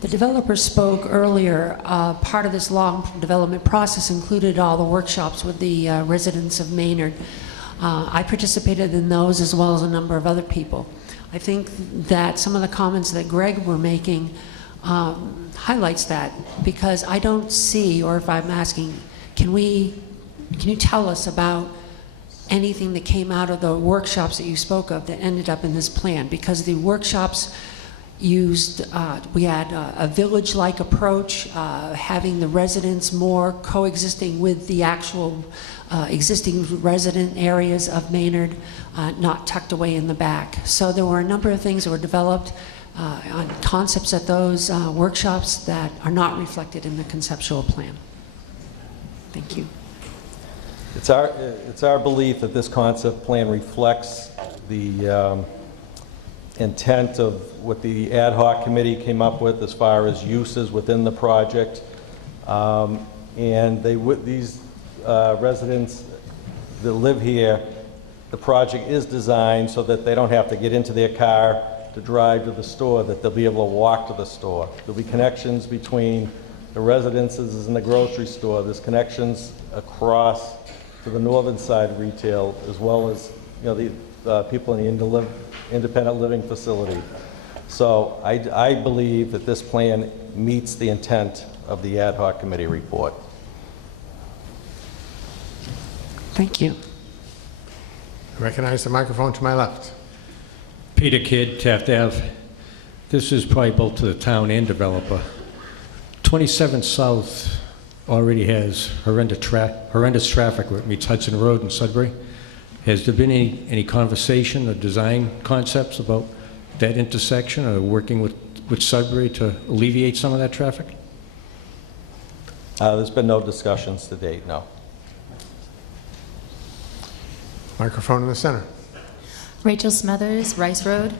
The developer spoke earlier. Part of this long development process included all the workshops with the residents of Maynard. I participated in those as well as a number of other people. I think that some of the comments that Greg were making highlights that, because I don't see, or if I'm asking, can you tell us about anything that came out of the workshops that you spoke of that ended up in this plan? Because the workshops used, we had a village-like approach, having the residents more coexisting with the actual existing resident areas of Maynard, not tucked away in the back. So there were a number of things that were developed on concepts at those workshops that are not reflected in the conceptual plan. Thank you. It's our belief that this concept plan reflects the intent of what the ad hoc committee came up with as far as uses within the project. And these residents that live here, the project is designed so that they don't have to get into their car to drive to the store, that they'll be able to walk to the store. There'll be connections between the residences and the grocery store. There's connections across to the northern side of retail, as well as the people in the independent living facility. So I believe that this plan meets the intent of the ad hoc committee report. Thank you. I recognize the microphone to my left. Peter Kidd, Taft Ave. This is probably both to the town and developer. 27 South already has horrendous traffic where it meets Hudson Road and Sudbury. Has there been any conversation or design concepts about that intersection, or working with Sudbury to alleviate some of that traffic? There's been no discussions to date, no. Microphone in the center. Rachel Smothers, Rice Road.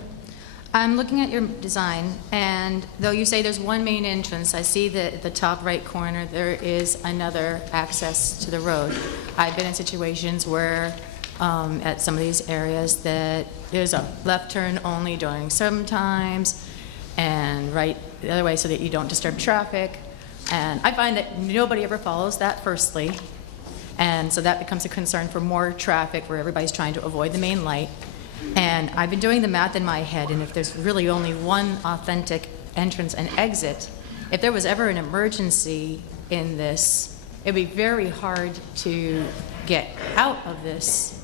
I'm looking at your design, and though you say there's one main entrance, I see that at the top right corner there is another access to the road. I've been in situations where at some of these areas that there's a left turn only during certain times and right the other way so that you don't disturb traffic. And I find that nobody ever follows that, firstly. And so that becomes a concern for more traffic where everybody's trying to avoid the main light. And I've been doing the math in my head, and if there's really only one authentic entrance and exit, if there was ever an emergency in this, it'd be very hard to get out of this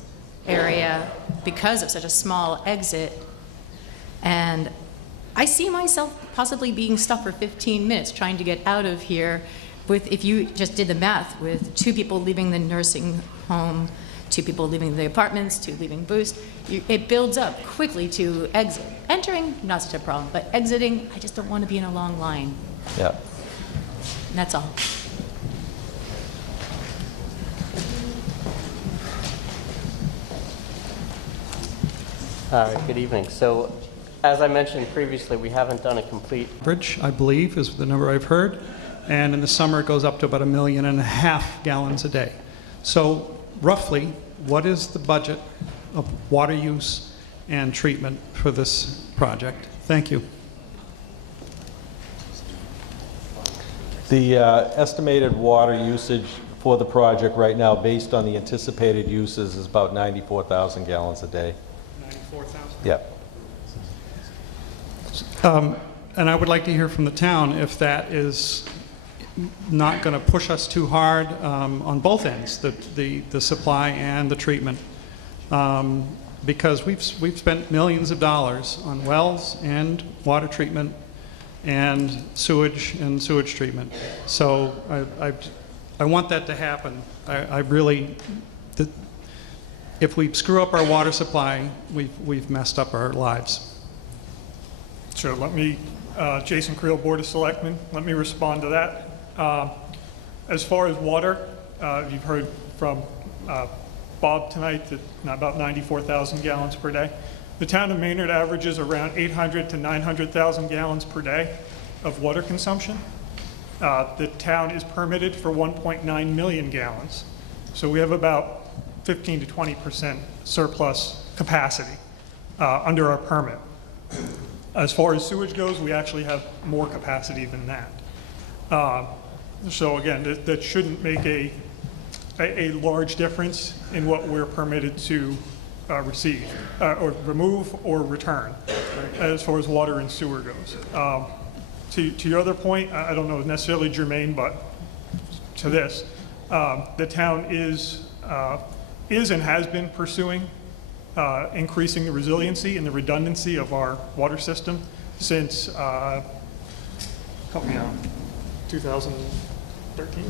area because of such a small exit. And I see myself possibly being stuck for 15 minutes trying to get out of here with, if you just did the math, with 2 people leaving the nursing home, 2 people leaving the apartments, 2 leaving Boost, it builds up quickly to exit. Entering, not such a problem, but exiting, I just don't want to be in a long line. Yeah. And that's all. Good evening. So, as I mentioned previously, we haven't done a complete Average, I believe, is the number I've heard. And in the summer, it goes up to about 1.5 million gallons a day. So roughly, what is the budget of water use and treatment for this project? Thank you. The estimated water usage for the project right now, based on the anticipated uses, is about 94,000 gallons a day. 94,000? Yeah. And I would like to hear from the town if that is not going to push us too hard on both ends, the supply and the treatment, because we've spent millions of dollars on wells and water treatment and sewage treatment. So I want that to happen. I really, if we screw up our water supply, we've messed up our lives. Sure, let me, Jason Creel, Board of Selectmen, let me respond to that. As far as water, you've heard from Bob tonight that about 94,000 gallons per day. The town of Maynard averages around 800 to 900,000 gallons per day of water consumption. The town is permitted for 1.9 million gallons. So we have about 15 to 20% surplus capacity under our permit. As far as sewage goes, we actually have more capacity than that. So again, that shouldn't make a large difference in what we're permitted to receive, or remove or return, as far as water and sewer goes. To your other point, I don't know necessarily germane, but to this, the town is and has been pursuing increasing the resiliency and the redundancy of our water system since, help me out, 2013?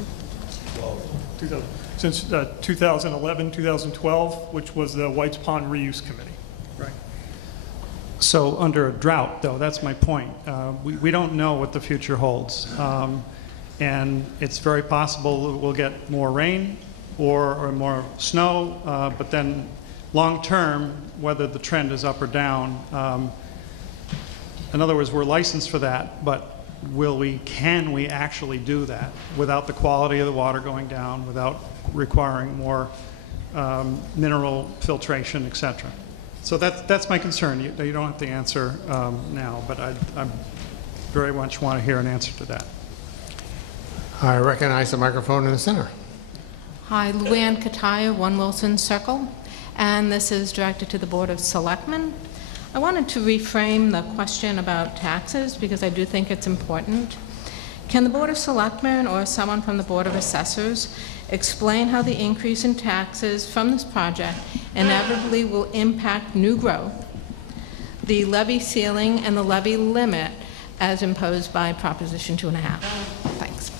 2000, since 2011, 2012, which was the White's Pond Reuse Committee. Right. So under a drought, though, that's my point. We don't know what the future holds. And it's very possible that we'll get more rain or more snow, but then long term, whether the trend is up or down, in other words, we're licensed for that, but can we actually do that without the quality of the water going down, without requiring more mineral filtration, et cetera? So that's my concern. You don't have to answer now, but I very much want to hear an answer to that. I recognize the microphone in the center. Hi, Luann Kataya, 1 Wilson Circle, and this is directed to the Board of Selectmen. I wanted to reframe the question about taxes because I do think it's important. Can the Board of Selectmen or someone from the Board of Assessors explain how the increase in taxes from this project inevitably will impact new growth, the levy ceiling and the levy limit as imposed by Proposition 2.5? Thanks.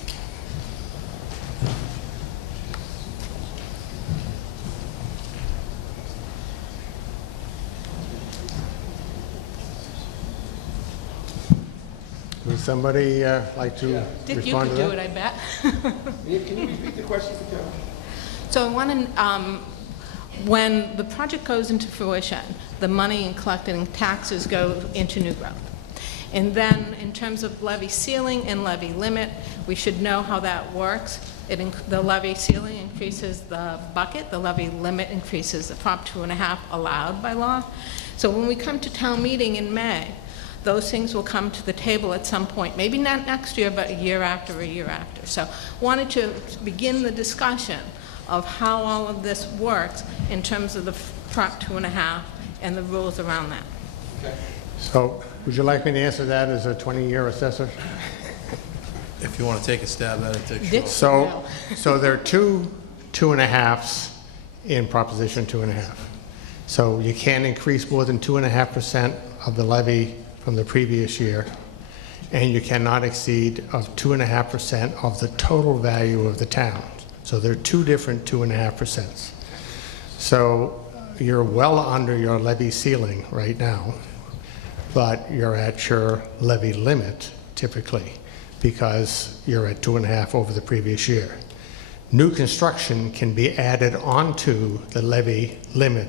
Would somebody like to Dick, you respond could to do that? it, I bet. Can you repeat the question? So I want to, when the project goes into fruition, the money collected in taxes go into new growth. And then in terms of levy ceiling and levy limit, we should know how that works. The levy ceiling increases the bucket, the levy limit increases the Prop 2.5 allowed by law. So when we come to town meeting in May, those things will come to the table at some point, maybe not next year, but a year after. So wanted to begin the discussion of how all of this works in terms of the Prop 2.5 and the rules around that. So would you like me to answer that as a 20-year assessor? If you want to take a stab at it, take a shot. So there are two 2.5s in Proposition 2.5. So you can't increase more than 2.5% of the levy from the previous year, and you cannot exceed of 2.5% of the total value of the town. So there are two different 2.5%. So you're well under your levy ceiling right now, but you're at your levy limit typically because you're at 2.5 over the previous year. New construction can be added onto the levy limit,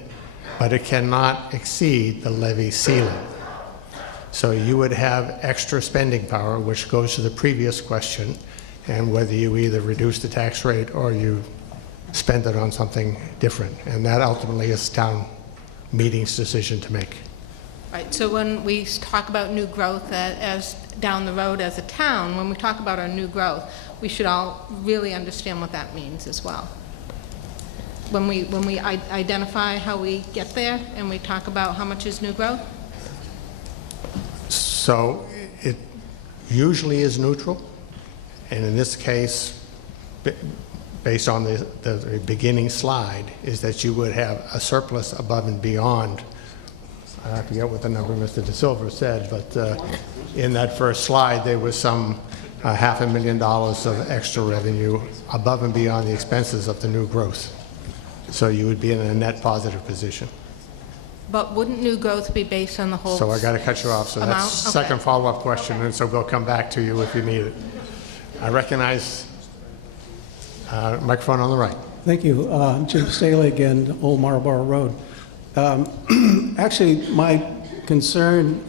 but it cannot exceed the levy ceiling. So you would have extra spending power, which goes to the previous question, and whether you either reduce the tax rate or you spend it on something different. And that ultimately is town meeting's decision to make. Right, so when we talk about new growth as down the road as a town, when we talk about our new growth, we should all really understand what that means as well. When we identify how we get there and we talk about how much is new growth? So it usually is neutral, and in this case, based on the beginning slide, is that you would have a surplus above and beyond. I forget what the number Mr. De Silva said, but in that first slide, there was some $500,000 of extra revenue above and beyond the expenses of the new growth. So you would be in a net positive position. But wouldn't new growth be based on the whole So I got to cut you off. So amount? that's the second follow-up question, and so we'll come back to you if you need it. I recognize microphone on the right. Thank you. Jim Staley again, Old Marlborough Road. Actually, my concern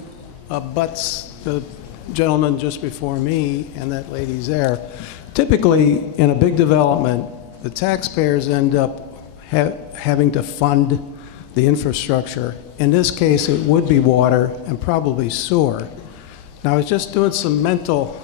abuts the gentleman just before me and that lady's there. Typically, in a big development, the taxpayers end up having to fund the infrastructure. In this case, it would be water and probably sewer. Now, I was just doing some mental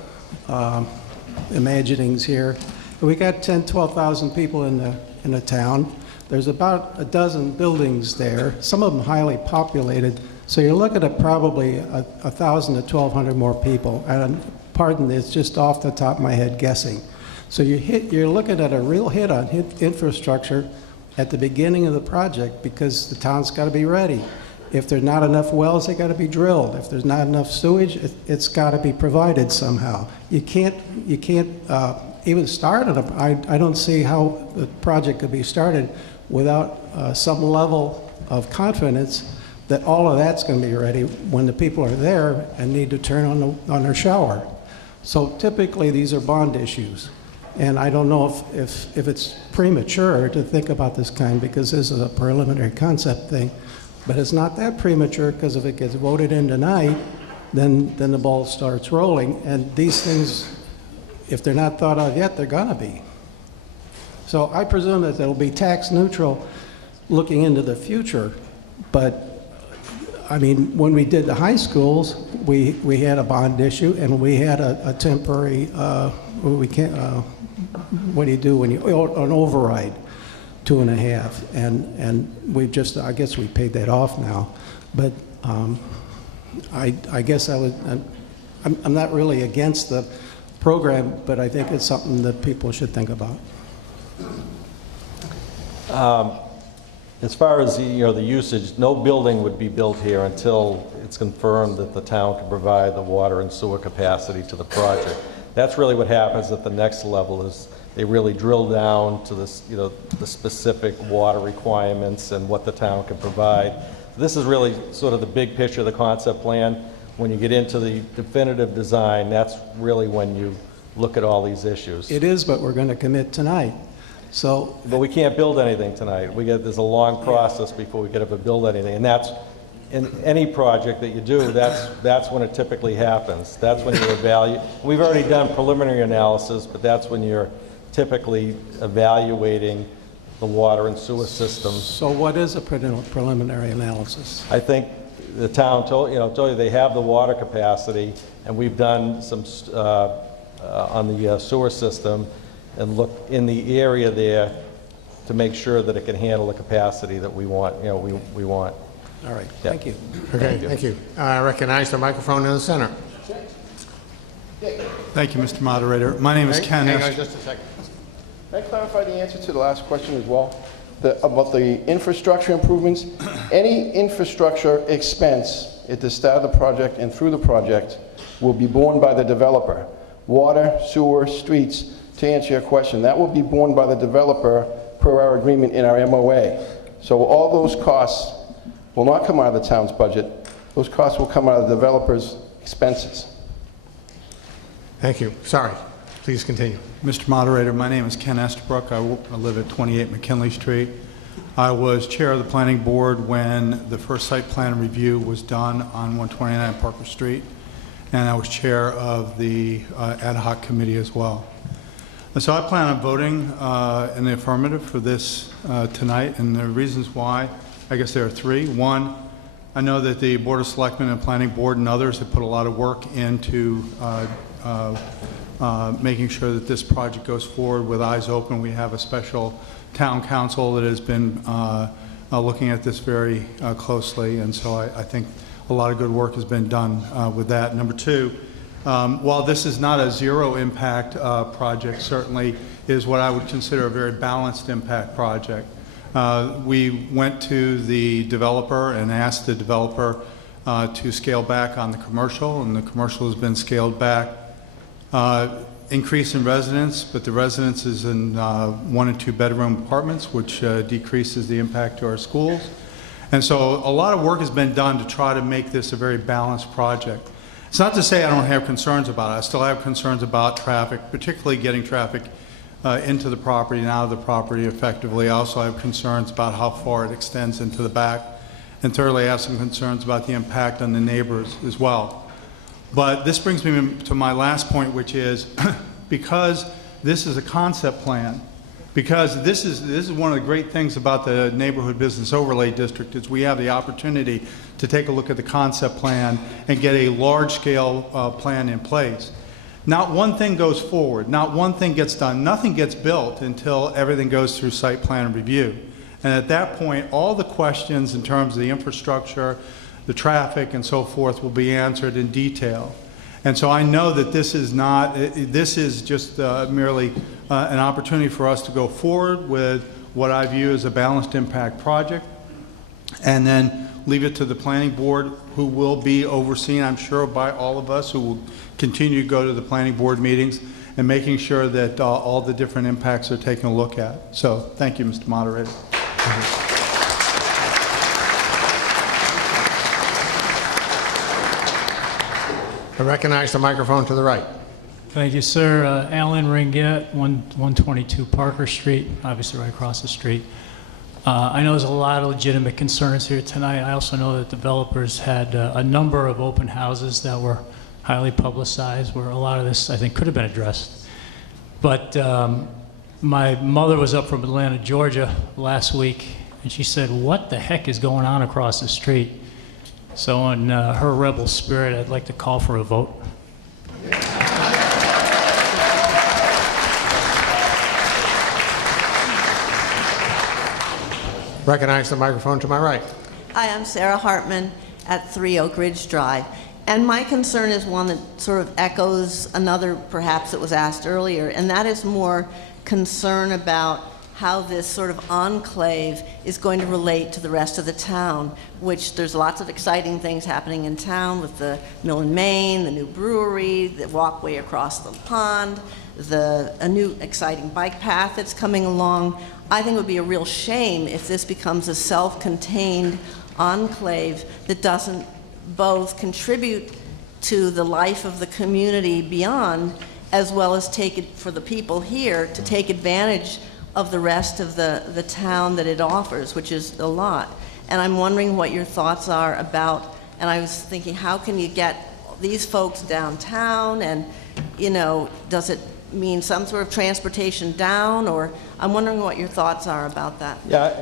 imaginings here. We got 10, 12,000 people in the town. There's about a dozen buildings there, some of them highly populated. So you're looking at probably 1,000 to 1,200 more people. And pardon, it's just off the top of my head guessing. So you're looking at a real hit on infrastructure at the beginning of the project because the town's got to be ready. If there's not enough wells, they got to be drilled. If there's not enough sewage, it's got to be provided somehow. You can't even start it. I don't see how the project could be started without some level of confidence that all of that's going to be ready when the people are there and need to turn on their shower. So typically these are bond issues. And I don't know if it's premature to think about this kind because this is a preliminary concept thing, but it's not that premature because if it gets voted in tonight, then the ball starts rolling. And these things, if they're not thought of yet, they're gonna be. So I presume that it'll be tax neutral looking into the future, but I mean, when we did the high schools, we had a bond issue and we had a temporary, what do you do when you, an override, 2.5, and we just, I guess we paid that off now, but I guess I'm not really against the program, but I think it's something that people should think about. As far as the usage, no building would be built here until it's confirmed that the town can provide the water and sewer capacity to the project. That's really what happens at the next level is they really drill down to this, the specific water requirements and what the town can provide. This is really sort of the big picture of the concept plan. When you get into the definitive design, that's really when you look at all these issues. It is, but we're going to commit tonight. So, but we can't build anything tonight. There's a long process before we get up and build anything, and that's in any project that you do. That's when it typically happens. That's when you evaluate. We've already done preliminary analysis, but that's when you're typically evaluating the water and sewer systems. So what is a preliminary analysis? I think the town told you they have the water capacity, and we've done some on the sewer system and looked in the area there to make sure that it can handle the capacity that we want. We want. All right. Yeah. Thank you. Okay, thank you. I recognize the microphone in the center. Thank you, Mr. Moderator. My name is Ken Hang on Est. just a second. Can I clarify the answer to the last question as well? About the infrastructure improvements? Any infrastructure expense at the start of the project and through the project will be borne by the developer. Water, sewer, streets, to answer your question, that will be borne by the developer per our agreement in our MOA. So all those costs will not come out of the town's budget. Those costs will come out of the developer's expenses. Thank you. Sorry. Please continue. Mr. Moderator, my name is Ken Estabrook. I live at 28 McKinley Street. I was chair of the planning board when the first site plan review was done on 129 Parker Street, and I was chair of the ad hoc committee as well. And so I plan on voting in the affirmative for this tonight, and the reasons why, I guess there are three. One, I know that the Board of Selectmen and Planning Board and others have put a lot of work into making sure that this project goes forward with eyes open. We have a special town council that has been looking at this very closely, and so I think a lot of good work has been done with that. Number two, while this is not a zero impact project, certainly is what I would consider a very balanced impact project. We went to the developer and asked the developer to scale back on the commercial, and the commercial has been scaled back. Increase in residents, but the residence is in 1 and 2 bedroom apartments, which decreases the impact to our schools. And so a lot of work has been done to try to make this a very balanced project. It's not to say I don't have concerns about it. I still have concerns about traffic, particularly getting traffic into the property and out of the property effectively. I also have concerns about how far it extends into the back. And thirdly, I have some concerns about the impact on the neighbors as well. But this brings me to my last point, which is because this is a concept plan, because this is one of the great things about the Neighborhood Business Overlay District is we have the opportunity to take a look at the concept plan and get a large-scale plan in place. Not one thing goes forward, not one thing gets done, nothing gets built until everything goes through site plan review. And at that point, all the questions in terms of the infrastructure, the traffic and so forth will be answered in detail. And so I know that this is just merely an opportunity for us to go forward with what I view as a balanced impact project, and then leave it to the planning board, who will be overseen, I'm sure, by all of us, who will continue to go to the planning board meetings and making sure that all the different impacts are taken a look at. So thank you, Mr. Moderator. I recognize the microphone to the right. Thank you, sir. Alan Ringett, 122 Parker Street, obviously right across the street. I know there's a lot of legitimate concerns here tonight. I also know that developers had a number of open houses that were highly publicized, where a lot of this, I think, could have been addressed. But my mother was up from Atlanta, Georgia last week, and she said, "What the heck is going on across the street?" So in her rebel spirit, I'd like to call for a vote. Recognize the microphone to my right. Hi, I'm Sarah Hartman at 3 Oak Ridge Drive. And my concern is one that sort of echoes another, perhaps, that was asked earlier, and that is more concern about how this sort of enclave is going to relate to the rest of the town, which there's lots of exciting things happening in town with the Mill and Main, the new brewery, the walkway across the pond, a new exciting bike path that's coming along. I think it would be a real shame if this becomes a self-contained enclave that doesn't both contribute to the life of the community beyond, as well as take it for the people here to take advantage of the rest of the town that it offers, which is a lot. And I'm wondering what your thoughts are about, and I was thinking, how can you get these folks downtown, and, you know, does it mean some sort of transportation down, or I'm wondering what your thoughts are about that. Yeah,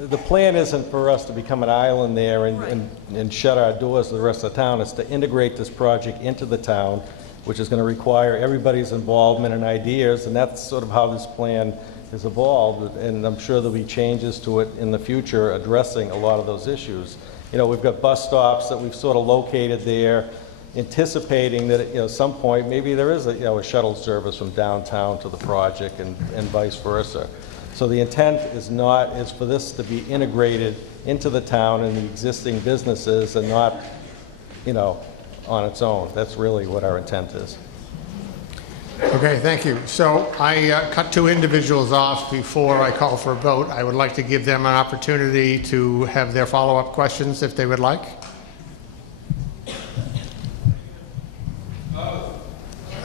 the plan isn't for us to become an island there and shut our doors to the rest of the town. It's to integrate this project into the town, which is going to require everybody's involvement and ideas, and that's sort of how this plan has evolved, and I'm sure there'll be changes to it in the future addressing a lot of those issues. You know, we've got bus stops that we've sort of located there, anticipating that at some point maybe there is a shuttle service from downtown to the project and vice versa. So the intent is for this to be integrated into the town and the existing businesses and not, on its own. That's really what our intent is. Okay, thank you. So I cut two individuals off before I call for a vote. I would like to give them an opportunity to have their follow-up questions if they would like.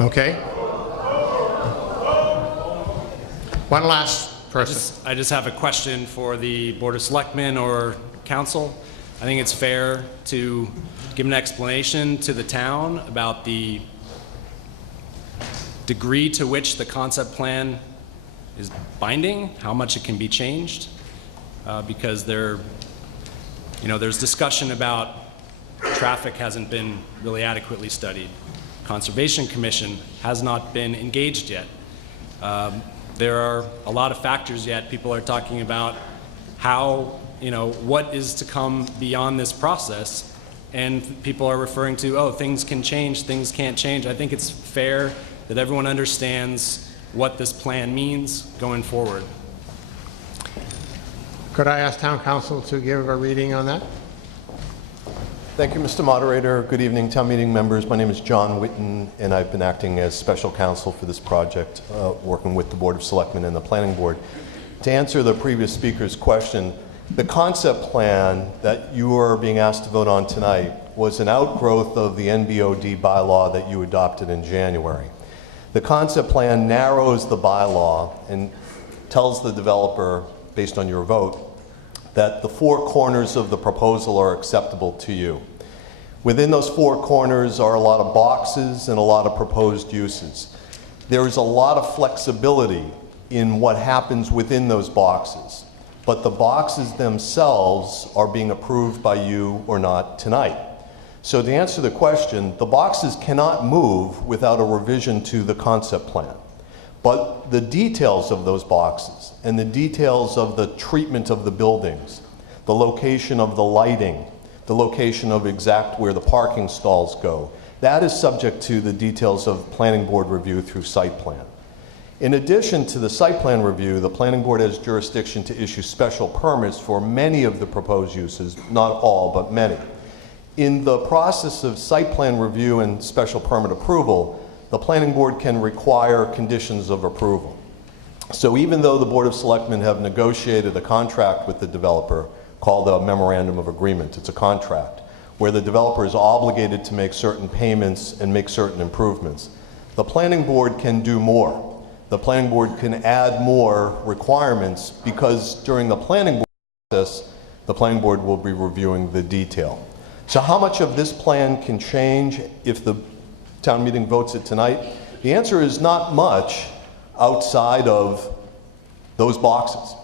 Okay. One last person. I just have a question for the Board of Selectmen or Council. I think it's fair to give an explanation to the town about the degree to which the concept plan is binding, how much it can be changed, because there's discussion about traffic hasn't been really adequately studied. Conservation Commission has not been engaged yet. There are a lot of factors yet. People are talking about how, what is to come beyond this process, and people are referring to, oh, things can change, things can't change. I think it's fair that everyone understands what this plan means going forward. Could I ask Town Council to give a reading on that? Thank you, Mr. Moderator. Good evening, town meeting members. My name is John Whitten, and I've been acting as special counsel for this project, working with the Board of Selectmen and the Planning Board. To answer the previous speaker's question, the concept plan that you are being asked to vote on tonight was an outgrowth of the NBOD bylaw that you adopted in January. The concept plan narrows the bylaw and tells the developer, based on your vote, that the four corners of the proposal are acceptable to you. Within those four corners are a lot of boxes and a lot of proposed uses. There is a lot of flexibility in what happens within those boxes, but the boxes themselves are being approved by you or not tonight. So to answer the question, the boxes cannot move without a revision to the concept plan. But the details of those boxes and the details of the treatment of the buildings, the location of the lighting, the location of exact where the parking stalls go, that is subject to the details of planning board review through site plan. In addition to the site plan review, the planning board has jurisdiction to issue special permits for many of the proposed uses, not all, but many. In the process of site plan review and special permit approval, the planning board can require conditions of approval. So even though the Board of Selectmen have negotiated a contract with the developer called a memorandum of agreement, it's a contract, where the developer is obligated to make certain payments and make certain improvements, the planning board can do more. The planning board can add more requirements because during the planning board process, the planning board will be reviewing the detail. So how much of this plan can change if the town meeting votes it tonight? The answer is not much outside of those boxes.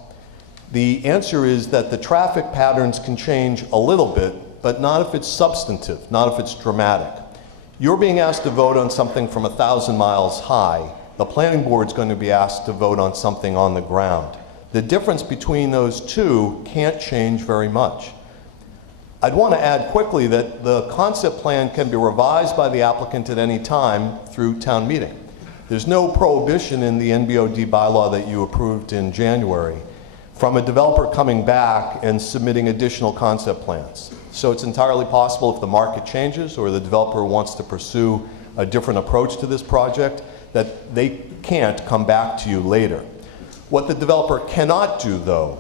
The answer is that the traffic patterns can change a little bit, but not if it's substantive, not if it's dramatic. You're being asked to vote on something from 1,000 miles high. The planning board's going to be asked to vote on something on the ground. The difference between those two can't change very much. I'd want to add quickly that the concept plan can be revised by the applicant at any time through town meeting. There's no prohibition in the NBOD bylaw that you approved in January from a developer coming back and submitting additional concept plans. So it's entirely possible if the market changes or the developer wants to pursue a different approach to this project that they can't come back to you later. What the developer cannot do, though,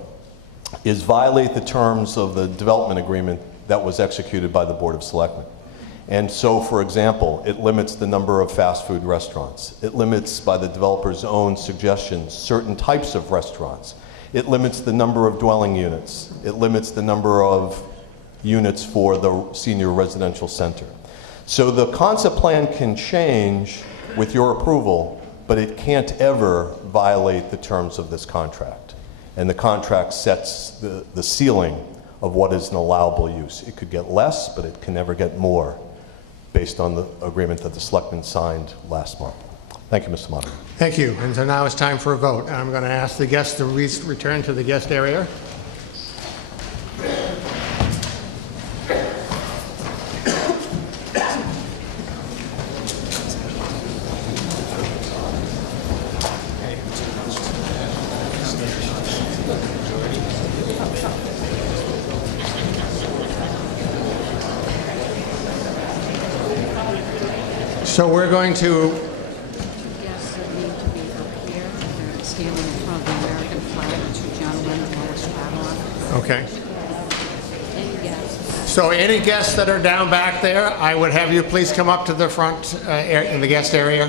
is violate the terms of the development agreement that was executed by the Board of Selectmen. And so, for example, it limits the number of fast food restaurants. It limits, by the developer's own suggestions, certain types of restaurants. It limits the number of dwelling units. It limits the number of units for the senior residential center. So the concept plan can change with your approval, but it can't ever violate the terms of this contract. And the contract sets the ceiling of what is an allowable use. It could get less, but it can never get more based on the agreement that the selectmen signed last month. Thank you, Mr. Moderator. Thank you. And so now it's time for a vote. I'm going to ask the guests to return to the guest area. So we're going to, Guests that need to be up here. They're standing in front of the American flag, two gentlemen, one is Babylon. okay. Any guests? So any guests that are down back there, I would have you please come up to the front in the guest area.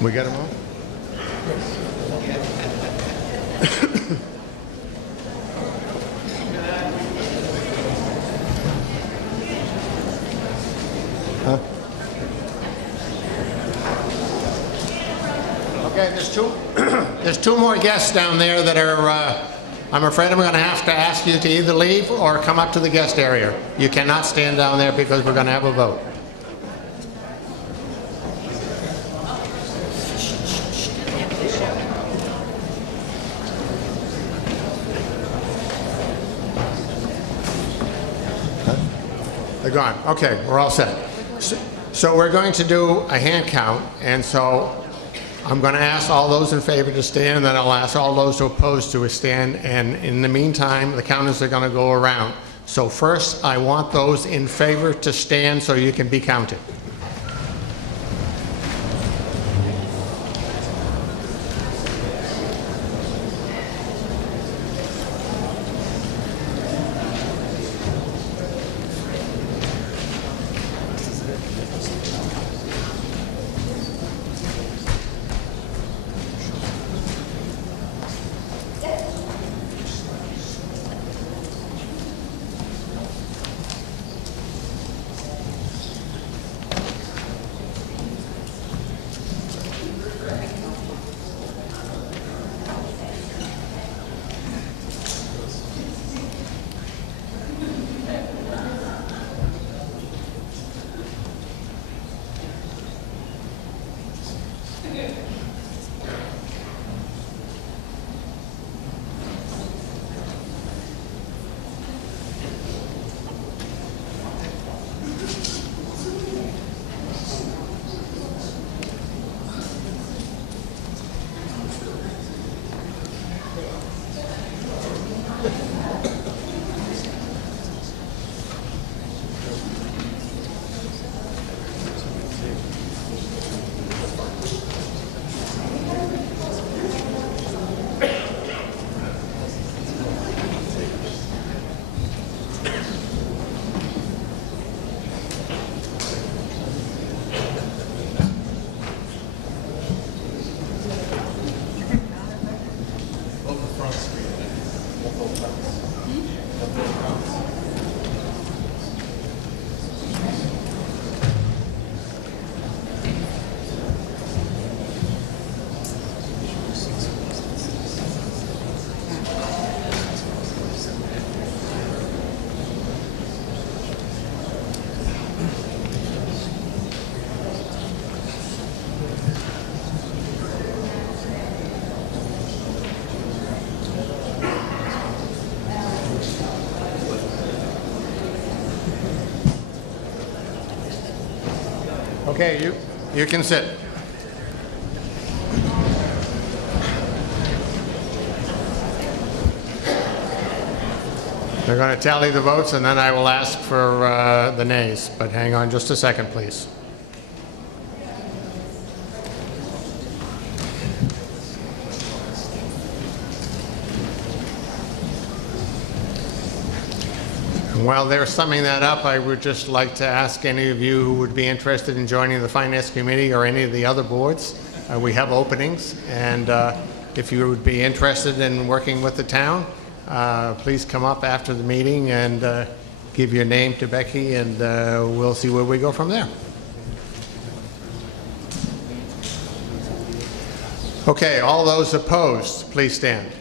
We got them all? Huh? Okay, there's two more guests down there that are, I'm afraid I'm going to have to ask you to either leave or come up to the guest area. You cannot stand down there because we're going to have a vote. They're gone. Okay, we're all set. So we're going to do a hand count, and so I'm going to ask all those in favor to stand, and then I'll ask all those who oppose to stand, and in the meantime, the counters are going to go around. So first, I want those in favor to stand so you can be counted. Okay, you can sit. They're going to tally the votes, and then I will ask for the nays. But hang on just a second, please. While they're summing that up, I would just like to ask any of you who would be interested in joining the Finance Committee or any of the other boards. We have openings, and if you would be interested in working with the town, please come up after the meeting and give your name to Becky, and we'll see where we go from there. Okay, all those opposed, please stand.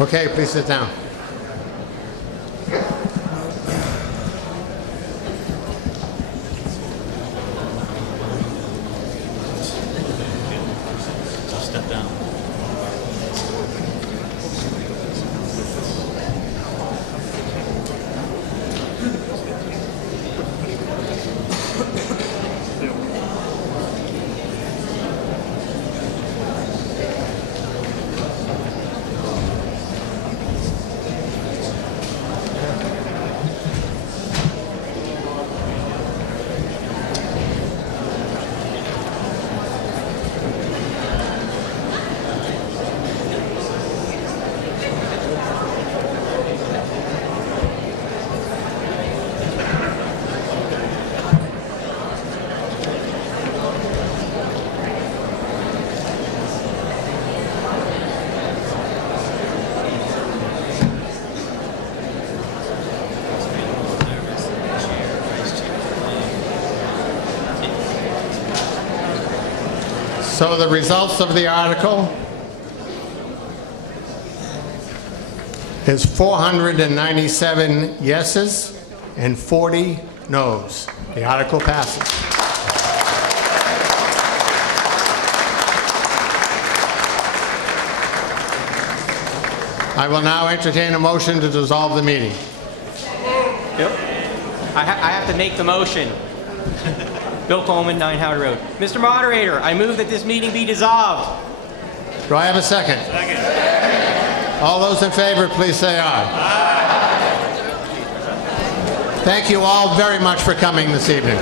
Okay, please sit down. Step down. So the results of the article is 497 yeses and 40 noes. The article passes. I will now entertain a motion to dissolve the meeting. Yep. I have to make the motion. Bill Coleman, 9 Howard Road. Mr. Moderator, I move that this meeting be dissolved. Do I have a second? Second. All those in favor, please say aye. Aye. Thank you all very much for coming this evening.